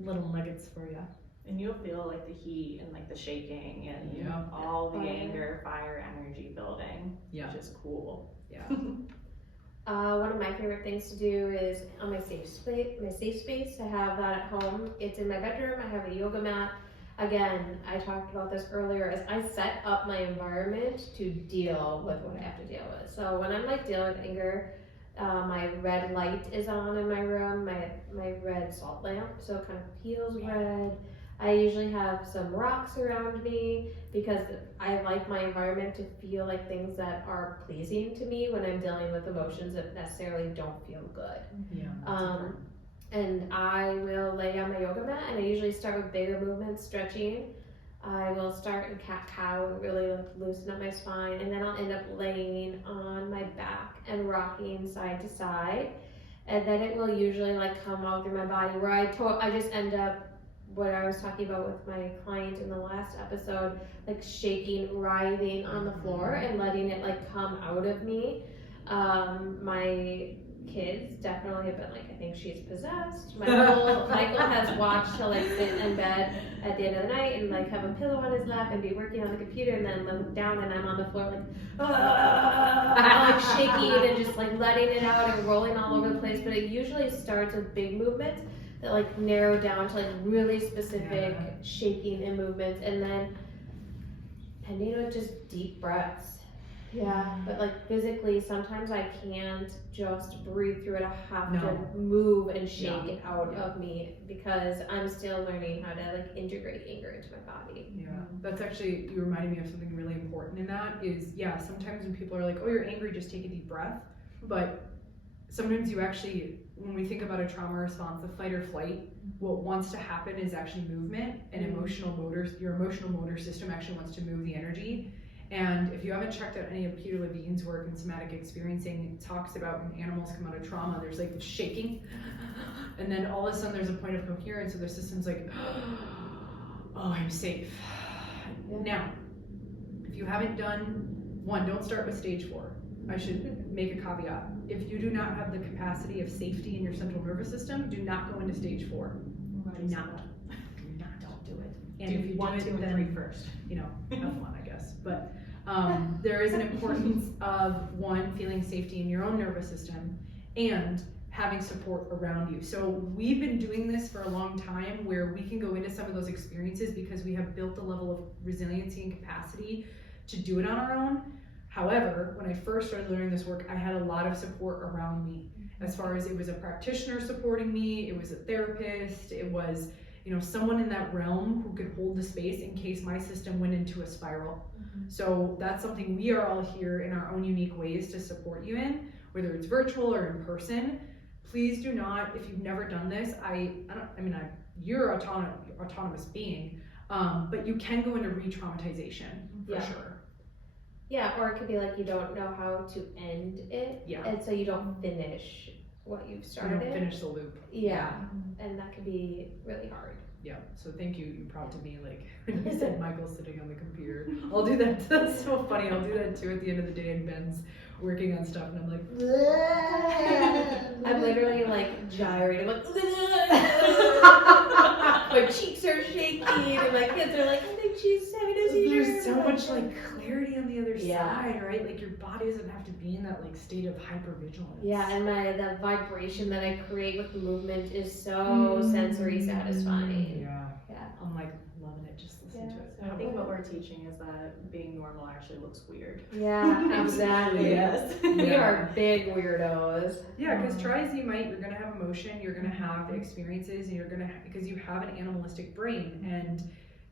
little nuggets for you. And you'll feel like the heat and like the shaking and all the anger, fire, energy building, which is cool. Yeah. One of my favorite things to do is on my safe space. I have that at home. It's in my bedroom. I have a yoga mat. Again, I talked about this earlier, as I set up my environment to deal with what I have to deal with. So when I'm like dealing with anger, my red light is on in my room, my red salt lamp, so it kind of feels red. I usually have some rocks around me because I like my environment to feel like things that are pleasing to me when I'm dealing with emotions that necessarily don't feel good. And I will lay on my yoga mat, and I usually start with bigger movements, stretching. I will start in cat-cow and really loosen up my spine, and then I'll end up laying on my back and rocking side to side. And then it will usually like come out through my body, where I just end up, what I was talking about with my client in the last episode, like shaking, writhing on the floor and letting it like come out of me. My kids definitely have been like, I think she's possessed. Michael has watched to like sit in bed at the end of the night and like have a pillow on his lap and be working on the computer, and then look down and I'm on the floor like, like shaking and just like letting it out and rolling all over the place. But it usually starts with big movements that like narrow down to like really specific shaking and movements, and then ending with just deep breaths. But like physically, sometimes I can't just breathe through it. I have to move and shake it out of me, because I'm still learning how to like integrate anger into my body. That's actually, you reminded me of something really important in that is, sometimes when people are like, oh, you're angry, just take a deep breath. But sometimes you actually, when we think about a trauma response, the fight or flight, what wants to happen is actually movement and your emotional motor system actually wants to move the energy. And if you haven't checked out any of Peter Levine's work in somatic experiencing, it talks about when animals come out of trauma, there's like shaking, and then all of a sudden there's a point of coherence, so their system's like, oh, I'm safe. Yeah. Now, if you haven't done one, don't start with stage 4. I should make a caveat. If you do not have the capacity of safety in your central nervous system, do not go into stage 4. Do not. Don't do it. And do if you 1, do 2, it, and then 3 first. you know, have fun, I guess. But there is an importance of, one, feeling safety in your own nervous system and having support around you. So we've been doing this for a long time where we can go into some of those experiences because we have built a level of resiliency and capacity to do it on our own. However, when I first started learning this work, I had a lot of support around me. As far as it was a practitioner supporting me, it was a therapist, it was, you know, someone in that realm who could hold the space in case my system went into a spiral. So that's something we are all here in our own unique ways to support you in, whether it's virtual or in person. Please do not, if you've never done this, you're an autonomous being, but you can go into re-traumatization for sure. Yeah, or it could be like you don't know how to end it, and so you don't finish what you've started. You don't finish the loop. Yeah, and that can be really hard. Yeah, so thank you. You prompted me, like, when you said Michael's sitting on the computer. I'll do that. That's so funny. I'll do that too at the end of the day, and Ben's working on stuff, and I'm like, I'm literally like gyrating, like, my cheeks are shaking, and my kids are like, I think she's having a seizure. there's so much like clarity on the other side, right? Like your body doesn't have to be in that like state of hypervigilance. Yeah, and the vibration that I create with the movement is so sensory satisfying. Yeah. I'm like loving it. Just listen to it. So I think what we're teaching is that being normal actually looks weird. Yeah, exactly. Yes. We are big weirdos. Yeah, because try as you might, you're gonna have emotion, you're gonna have experiences, and you're gonna because you have an animalistic brain, and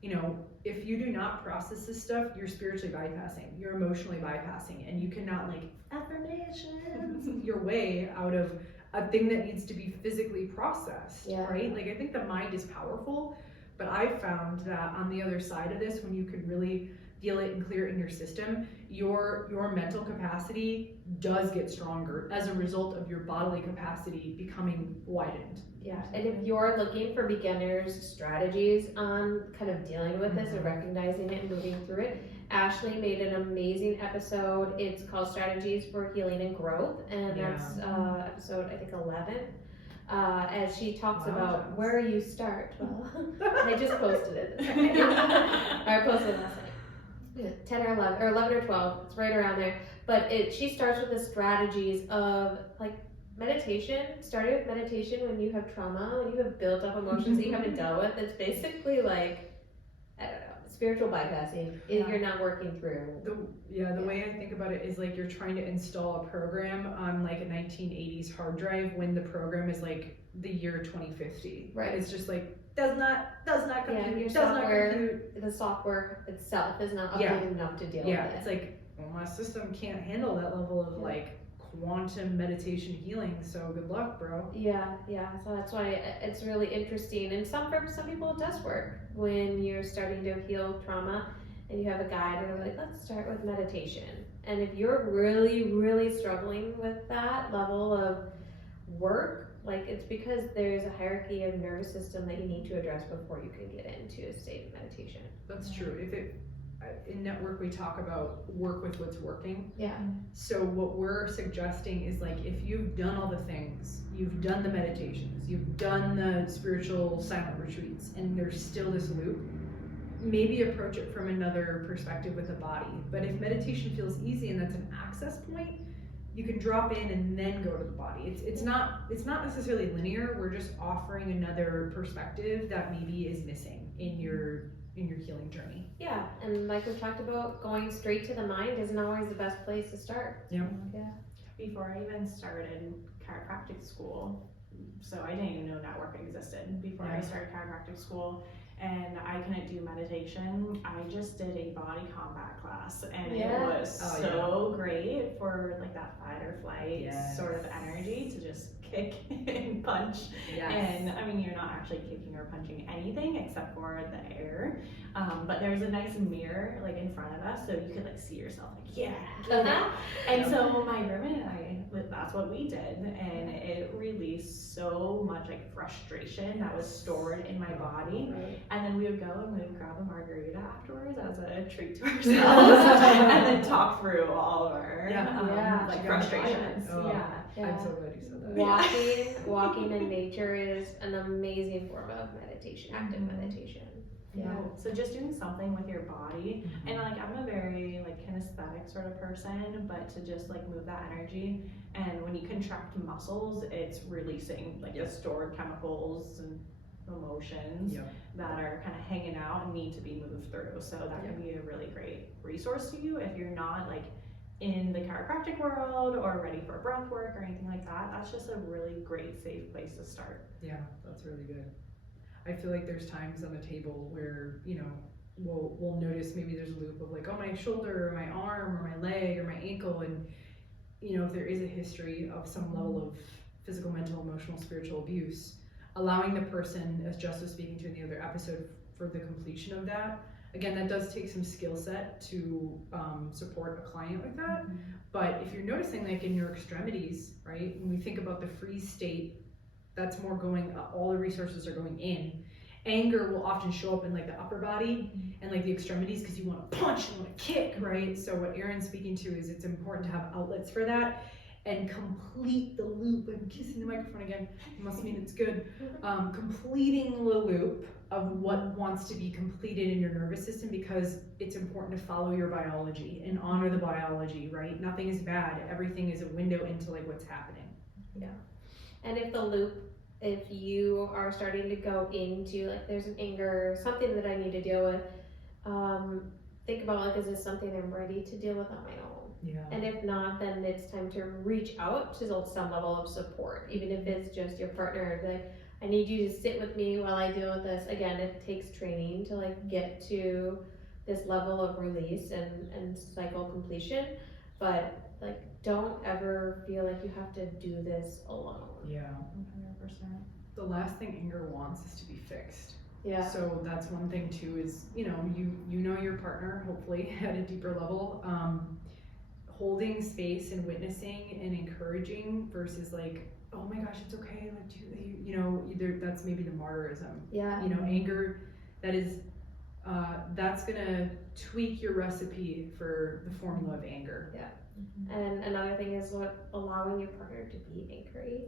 you know, if you do not process this stuff, you're spiritually bypassing, you're emotionally bypassing, and you cannot like affirmations your way out of a thing that needs to be physically processed, right? Like I think the mind is powerful, but I've found that on the other side of this, when you can really feel it and clear it in your system, your mental capacity does get stronger as a result of your bodily capacity becoming widened. Yeah, and if you're looking for beginners strategies on kind of dealing with this and recognizing it and moving through it, Ashley made an amazing episode. It's called Strategies for Healing and Growth, and that's episode, I think, 11. As she talks about where you start. Well, I just posted it. I posted it last night. 10 or 11, or 11 or 12, it's right around there. But she starts with the strategies of like meditation, starting with meditation when you have trauma, when you have built up emotions that you haven't dealt with. It's basically like, I don't know, spiritual bypassing if you're not working through. The way I think about it is like you're trying to install a program on like a 1980s hard drive when the program is like the year 2050. Right. It's just like does not compute. Your does software, not compute. the software itself is not updated enough to deal with it. It's like, well, my system can't handle that level of like quantum meditation healing, so good luck, bro. Yeah, so that's why it's really interesting, and for some people it does work when you're starting to heal trauma and you have a guide and they're like, let's start with meditation. And if you're really struggling with that level of work, like it's because there's a hierarchy of nervous system that you need to address before you can get into a state of meditation. That's true. In network we talk about work with what's working. Yeah. So what we're suggesting is like if you've done all the things, you've done the meditations, you've done the spiritual silent retreats, and there's still this loop, maybe approach it from another perspective with the body. But if meditation feels easy and that's an access point, you can drop in and then go to the body. It's not necessarily linear. We're just offering another perspective that maybe is missing in your healing journey. Yeah, and like we talked about, going straight to the mind isn't always the best place to start. Yeah. Before I even started chiropractic school, so I didn't even know network existed before I started chiropractic school, and I couldn't do meditation. I just did a body combat class, and Yeah. it was so great for like that fight or flight sort of energy to just kick and punch. And I mean, you're not actually kicking or punching anything except for the air, but there's a nice mirror like in front of us, so you could like see yourself like and so my roommate and I, that's what we did, and it released so much like frustration that was stored in my body. And then we would go and we would grab a margarita afterwards as a treat to ourselves, and then talk through all of our like frustrations. I'm so glad you said that. Walking in nature is an amazing form of meditation, active meditation. So just doing something with your body, and like I'm a very like kinesthetic sort of person, but to just like move that energy, and when you contract muscles, it's releasing like the stored chemicals and emotions that are kind of hanging out and need to be moved through. So that can be a really great resource to you if you're not like in the chiropractic world or ready for breath work or anything like that. That's just a really great safe place to start. Yeah, that's really good. I feel like there's times on the table where, you know, we'll notice maybe there's a loop of like, oh, my shoulder or my arm or my leg or my ankle, and you know, if there is a history of some level of physical, mental, emotional, spiritual abuse, allowing the person, as Jess was speaking to in the other episode, for the completion of that. Again, that does take some skill set to support a client like that. But if you're noticing like in your extremities, right, when we think about the freeze state, that's more going, all the resources are going in. Anger will often show up in like the upper body and like the extremities because you want to punch and want to kick, right? So what Erin's speaking to is it's important to have outlets for that and complete the loop. I'm kissing the microphone again, it must mean it's good. Completing the loop of what wants to be completed in your nervous system, because it's important to follow your biology and honor the biology, right? Nothing is bad, everything is a window into like what's happening. And if you are starting to go into like there's an anger, something that I need to deal with, think about like, is this something I'm ready to deal with on my own? And if not, then it's time to reach out to some level of support, even if it's just your partner. Like, I need you to sit with me while I deal with this. Again, it takes training to like get to this level of release and cycle completion, but like don't ever feel like you have to do this alone. 100%. The last thing anger wants is to be fixed. So that's one thing too, is you know your partner hopefully at a deeper level, holding space and witnessing and encouraging versus like, oh my gosh, it's okay, like either that's maybe the martyrism. Anger, that is that's gonna tweak your recipe for the formula of anger. And another thing is allowing your partner to be angry.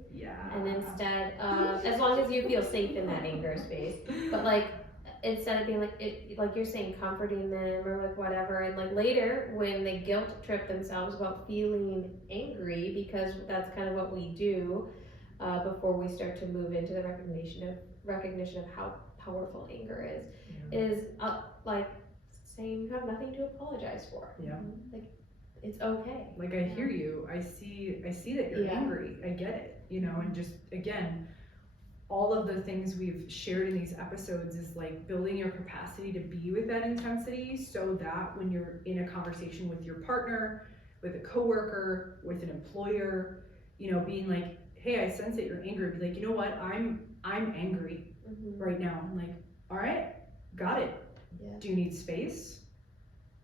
And instead of, as long as you feel safe in that anger space, but like instead of being like you're saying, comforting them or like whatever, and like later when they guilt trip themselves about feeling angry, because that's kind of what we do before we start to move into the recognition of how powerful anger is like saying you have nothing to apologize for. Like, it's okay. Like, I hear you. I see that you're angry. I get it. And just again, all of the things we've shared in these episodes is like building your capacity to be with that intensity, so that when you're in a conversation with your partner, with a coworker, with an employer, being like, hey, I sense that you're angry. Be like, you know what? I'm angry right now. I'm like, all right, got it. Do you need space?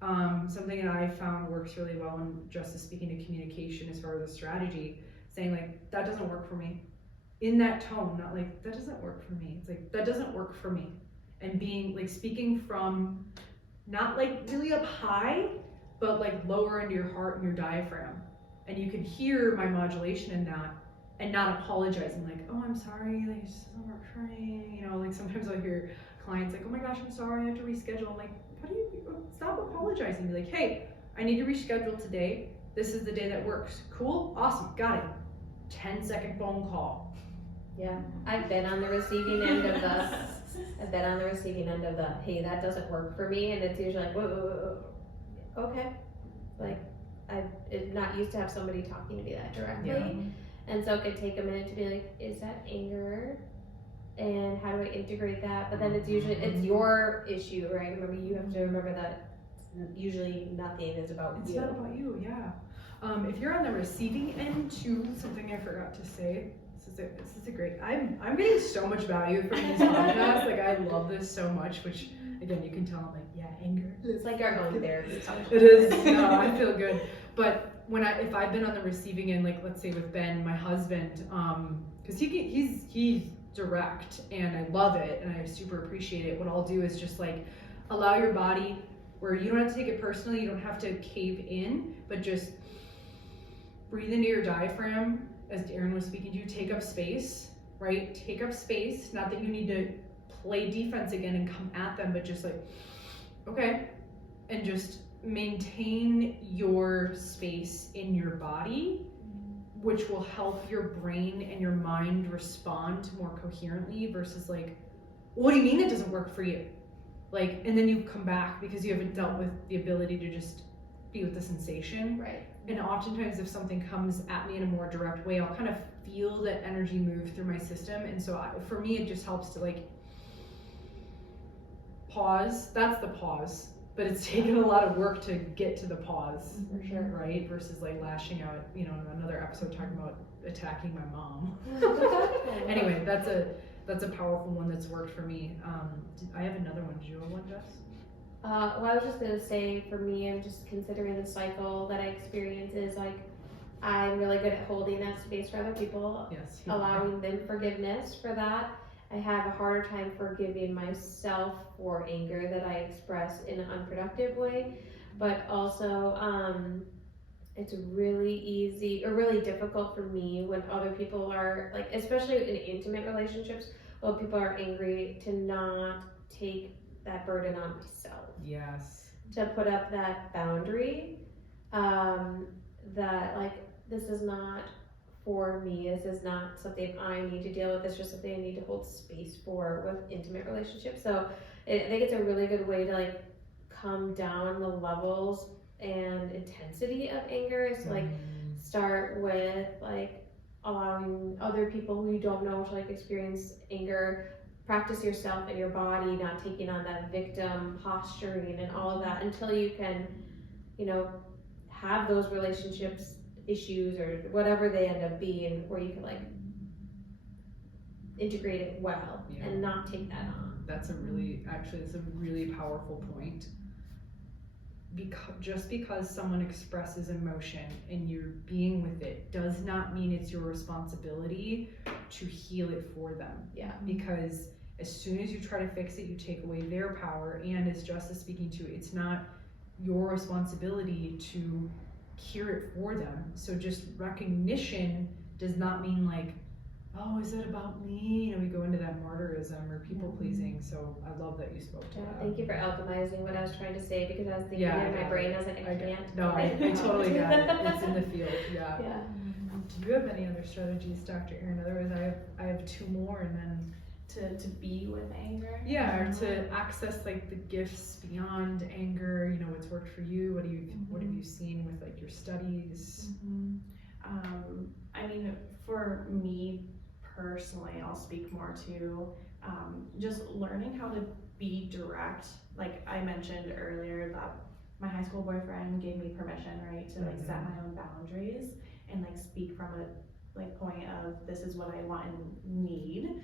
Something that I found works really well when just speaking to communication as far as a strategy, saying like, that doesn't work for me. In that tone, not like, that doesn't work for me. It's like, that doesn't work for me. And being like, speaking from not like really up high, but like lower into your heart and your diaphragm. And you can hear my modulation in that, and not apologizing like, oh, I'm sorry, like it just doesn't work for me. Like sometimes I'll hear clients like, oh my gosh, I'm sorry, I have to reschedule. I'm like, stop apologizing. Be like, hey, I need to reschedule today. This is the day that works. Cool, awesome, got it. 10-second phone call. I've been on the receiving end of the, hey, that doesn't work for me, and it's usually like, whoa, okay. Like, I'm not used to have somebody talking to me that directly, and so it could take a minute to be like, is that anger? and how do I integrate that? But then it's usually, it's your issue, right? Remember, you have to remember that usually nothing is about It's you. not about you, yeah. If you're on the receiving end too, something I forgot to say. This is a great. I'm getting so much value from these podcasts. Like I love this so much. Which again, you can tell I'm like, yeah, anger. It's like our home therapy. It is. No, I feel good. But if I've been on the receiving end, like let's say with Ben, my husband, because he's direct and I love it and I super appreciate it. What I'll do is just like allow your body where you don't have to take it personally. You don't have to cave in, but just breathe into your diaphragm. As Aaron was speaking to you, take up space, right? Take up space. Not that you need to play defense again and come at them, but just like, okay. And just maintain your space in your body, which will help your brain and your mind respond more coherently versus like, what do you mean it doesn't work for you? Like, and then you come back because you haven't dealt with the ability to just be with the sensation. Right. And oftentimes if something comes at me in a more direct way, I'll kind of feel that energy move through my system. And so for me, it just helps to like pause. That's the pause. But it's taken a lot of work to get to the pause. For sure. Right? Versus like lashing out, in another episode talking about attacking my mom. Anyway, that's a powerful one that's worked for me. I have another one. Do you have one, Jess? Well, I was just gonna say, for me, I'm just considering the cycle that I experience is like, I'm really good at holding that space for other people, Yes. allowing them forgiveness for that. I have a harder time forgiving myself for anger that I express in an unproductive way, but also, it's really easy or really difficult for me when other people are like, especially in intimate relationships, when people are angry, to not take that burden on myself. Yes. To put up that boundary, that like, this is not for me, this is not something I need to deal with, it's just something I need to hold space for with intimate relationships. So I think it's a really good way to like come down the levels and intensity of anger is like start with like allowing other people who you don't know to like experience anger. Practice yourself and your body, not taking on that victim posturing and all of that until you can, have those relationships issues or whatever they end up being where you can like integrate it well and not take that on. That's a really powerful point. Just because someone expresses emotion and you're being with it does not mean it's your responsibility to heal it for them. Yeah. Because as soon as you try to fix it, you take away their power. And as Jess is speaking to, it's not your responsibility to cure it for them. So just recognition does not mean like, oh, is it about me? We go into that martyrism or people pleasing. So I love that you spoke to that. Thank you for alchemizing what I was trying to say because I was thinking in my brain, I was like, I can't. No, I totally got it. It's in the field, yeah. Yeah. Do you have any other strategies, Dr. Aaron? Otherwise, I have two more, and then to be with anger. Yeah, or to access like the gifts beyond anger. What's worked for you? What have you seen with like your studies? I mean, for me personally, I'll speak more to just learning how to be direct. Like I mentioned earlier that my high school boyfriend gave me permission, right, to like set my own boundaries and like speak from a like point of this is what I want and need,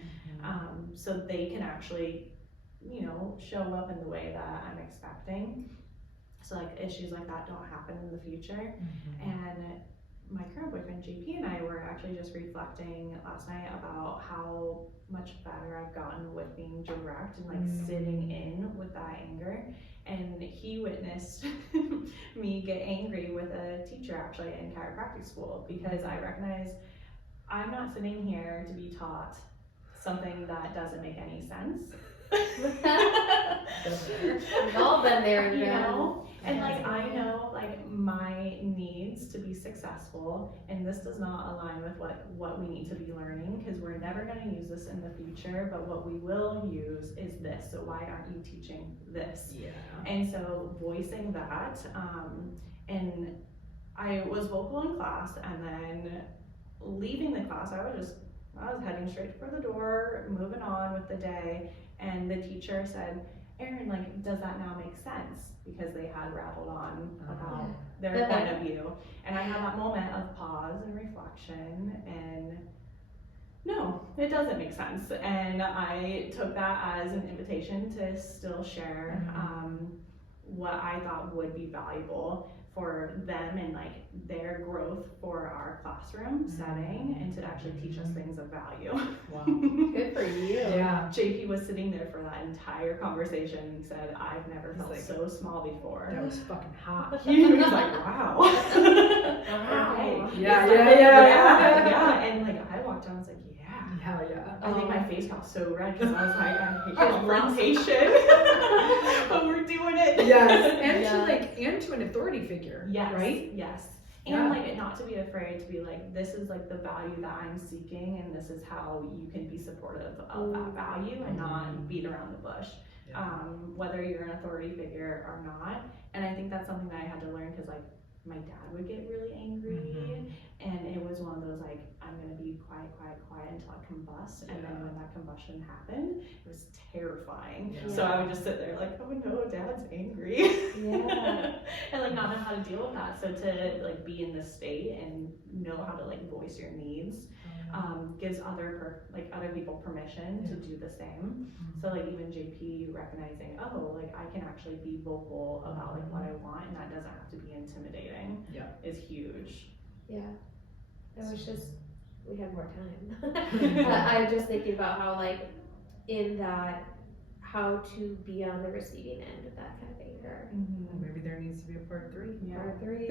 so they can actually show up in the way that I'm expecting, so like issues like that don't happen in the future. And my current boyfriend JP and I were actually just reflecting last night about how much better I've gotten with being direct and like sitting in with that anger. And he witnessed me get angry with a teacher actually in chiropractic school because I recognized I'm not sitting here to be taught something that doesn't make any sense. We've all been there, and like I know like my needs to be successful, and this does not align with what we need to be learning because we're never going to use this in the future. But what we will use is this. So why aren't you teaching this? Yeah. And so voicing that, and I was vocal in class, and then leaving the class, I would just I was heading straight for the door, moving on with the day, and the teacher said, Erin, like, does that now make sense? Because they had rattled on about their point of view. And I had that moment of pause and reflection, and no, it doesn't make sense. And I took that as an invitation to still share what I thought would be valuable for them and like their growth for our classroom setting, and to actually teach us things of value. Wow. Good for you. Yeah. JP was sitting there for that entire conversation. He said, I've never felt like, so small before. That was fucking hot. He was like, wow. Wow. Okay. Yeah. And like I walked down and was like, yeah. Hell yeah. I think my face got so red because I was like, I hate confrontation. But we're doing it. Yes. And to an authority figure. Yes. Right? Yes. And like not to be afraid to be like, this is like the value that I'm seeking, and this is how you can be supportive of that value and not beat around the bush. Yeah. Whether you're an authority figure or not. And I think that's something that I had to learn, because like my dad would get really angry, and it was one of those like, I'm gonna be quiet until I combust. And then when that combustion happened, it was terrifying. Yeah. So I would just sit there like, oh no, dad's angry. Yeah. And like not know how to deal with that. So to like be in this state and know how to like voice your needs gives other people permission to do the same. So like even JP recognizing, oh, like I can actually be vocal about like what I want, and that doesn't have to be intimidating. Is huge. Yeah. It was just, we had more time. I was just thinking about how like in that, how to be on the receiving end of that kind of anger. Maybe there needs to be a part 3. Part 3,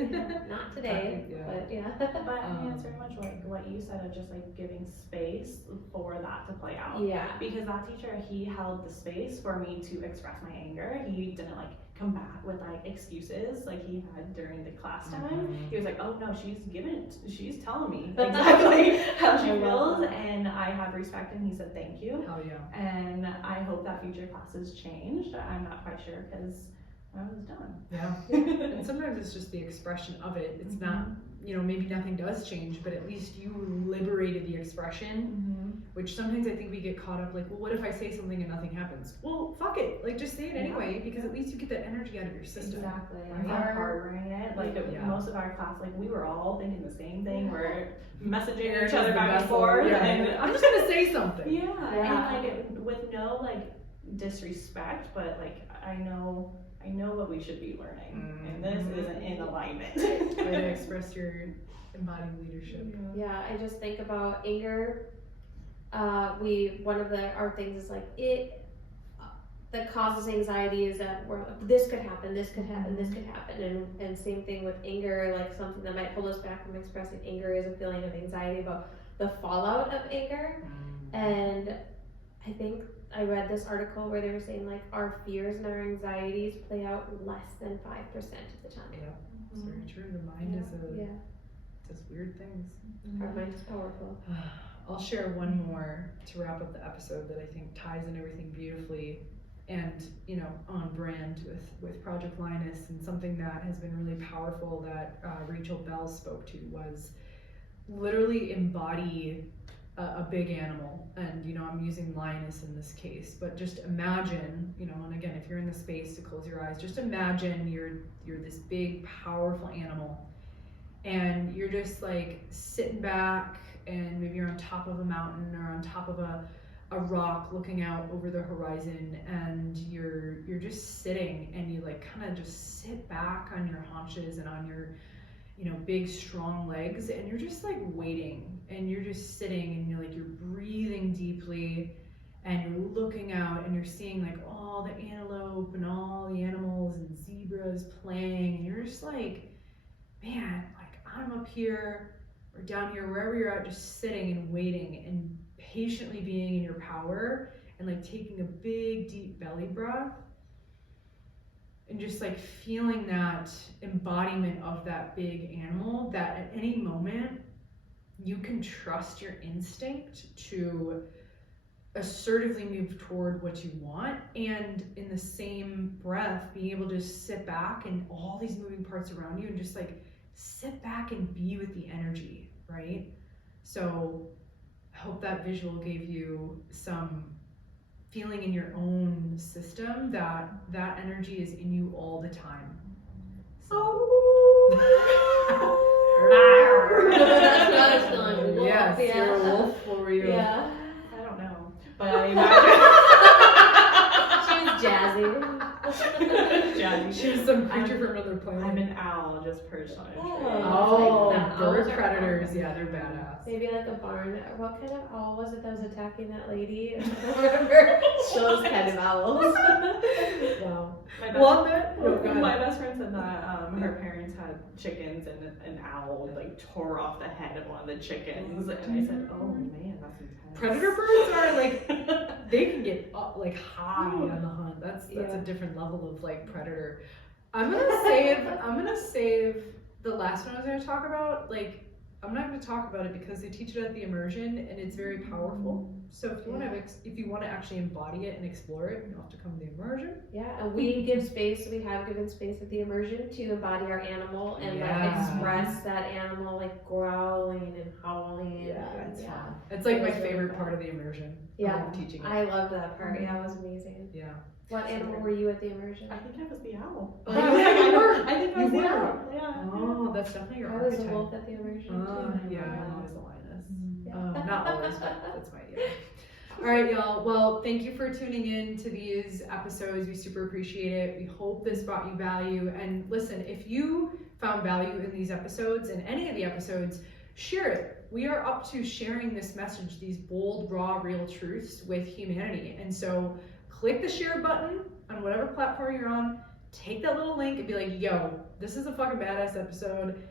not today, but yeah. But I mean, it's very much like what you said of just like giving space for that to play out. Yeah. Because that teacher, he held the space for me to express my anger. He didn't like come back with like excuses like he had during the class time. He was like, oh no, she's telling me exactly how she feels, and I have respect. And he said, thank you. Hell yeah. And I hope that future classes changed. I'm not quite sure because I was done. Yeah. And sometimes it's just the expression of it. It's not, maybe nothing does change, but at least you liberated the expression, which sometimes I think we get caught up like, well, what if I say something and nothing happens? Well, fuck it. Like, just say it anyway, because at least you get that energy out of your system. Exactly. Right? I'm not harboring it. Like most of our class, like we were all thinking the same thing. We're messaging each other back and forth. Yeah. And I'm just gonna say something. And like with no like disrespect, but like I know what we should be learning, and this isn't in alignment. Way to express your embodied leadership. Yeah, I just think about anger. One of our things is like that causes anxiety is that this could happen, this could happen, this could happen, and same thing with anger. Like something that might hold us back from expressing anger is a feeling of anxiety about the fallout of anger. And I think I read this article where they were saying like our fears and our anxieties play out less than 5% of the time. Yeah, it's very true. The mind does weird things. Our mind is powerful. I'll share one more to wrap up the episode that I think ties in everything beautifully and on brand with Project Lioness, and something that has been really powerful that Rachel Bell spoke to was literally embody a big animal. And I'm using lioness in this case, but just imagine, and again, if you're in the space to close your eyes, just imagine you're this big powerful animal, and you're just like sitting back, and maybe you're on top of a mountain or on top of a rock looking out over the horizon, and you're just sitting, and you like kind of just sit back on your haunches and on your big strong legs, and you're just like waiting, and you're just sitting, and you're breathing deeply, and you're looking out, and you're seeing like all the antelope and all the animals and zebras playing, and you're just like, man, like I'm up here or down here, wherever you're at, just sitting and waiting and patiently being in your power, and like taking a big deep belly breath. And just like feeling that embodiment of that big animal, that at any moment you can trust your instinct to assertively move toward what you want, and in the same breath being able to sit back and all these moving parts around you and just like sit back and be with the energy, right? So hope that visual gave you some feeling in your own system that that energy is in you all the time. That's what I was feeling. Yes, Yeah. you're a wolf for you. Yeah. I don't know, but I imagine. She was jazzy. Jazzy. She was some creature from another planet. I'm an owl, just perched on a tree. Oh, Like that. bird Owls are predators. awesome. Yeah, they're badass. Maybe like a barn. What kind of owl was it that was attacking that lady? I don't remember. Those kind of owls. Wow. My best, Love it. No, go ahead. my best friend said that her parents had chickens and an owl like tore off the head of one of the chickens, and I said, "Oh man, that's intense." Predator birds are like, they can get up like high on the hunt. That's a different level of like predator. I'm gonna save the last one I was gonna talk about. Like, I'm not gonna talk about it because they teach it at the Immersion and it's very powerful. So if you want to actually embody it and explore it, you'll have to come to the Immersion. Yeah, and we give space. We have given space at the Immersion to embody our animal and like express that animal, like growling and howling. Yeah, and, it's fun. It's like my It was really favorite fun. part of the Immersion. Yeah, I love teaching it. I loved that part. Yeah, it was amazing. Yeah. What animal were you at the Immersion? I think I was the owl. Oh, yeah, you were. I think I was You the were. owl. Yeah. Oh, that's definitely your I was a archetype. wolf at the Immersion too. Yeah, I'm always a lioness. Yeah. Not always, but that's my idea. All right, y'all. Well, thank you for tuning in to these episodes. We super appreciate it. We hope this brought you value. And listen, if you found value in these episodes, in any of the episodes, share it. We are up to sharing this message, these bold, raw, real truths with humanity. And so click the share button on whatever platform you're on. Take that little link and be like, yo, this is a fucking badass episode.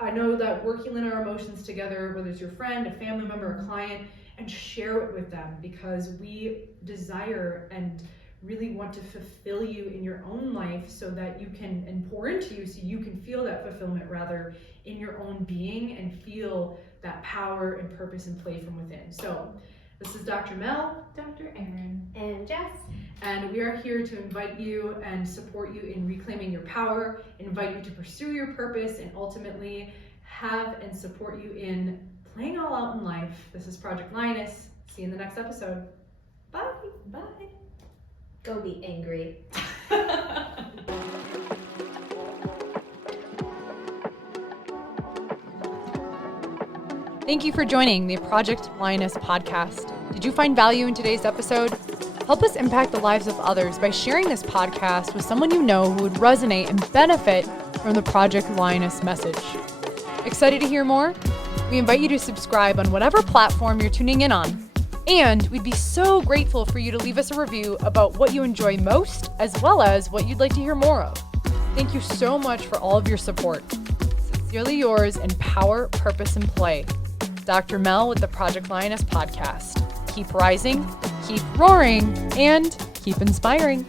I know that we're healing our emotions together, whether it's your friend, a family member, a client, and share it with them because we desire and really want to fulfill you in your own life so that you can, and pour into you so you can feel that fulfillment rather in your own being and feel that power and purpose and play from within. So this is Dr. Mel, Dr. Aaron, And Jess. and we are here to invite you and support you in reclaiming your power, invite you to pursue your purpose, and ultimately have and support you in playing all out in life. This is Project Lioness. See you in the next episode. Bye. bye. Go be angry. Thank you for joining the Project Lioness podcast. Did you find value in today's episode? Help us impact the lives of others by sharing this podcast with someone you know who would resonate and benefit from the Project Lioness message. Excited to hear more? We invite you to subscribe on whatever platform you're tuning in on. And we'd be so grateful for you to leave us a review about what you enjoy most, as well as what you'd like to hear more of. Thank you so much for all of your support. Sincerely yours in power, purpose, and play. Dr. Mel with the Project Lioness podcast. Keep rising, keep roaring, and keep inspiring.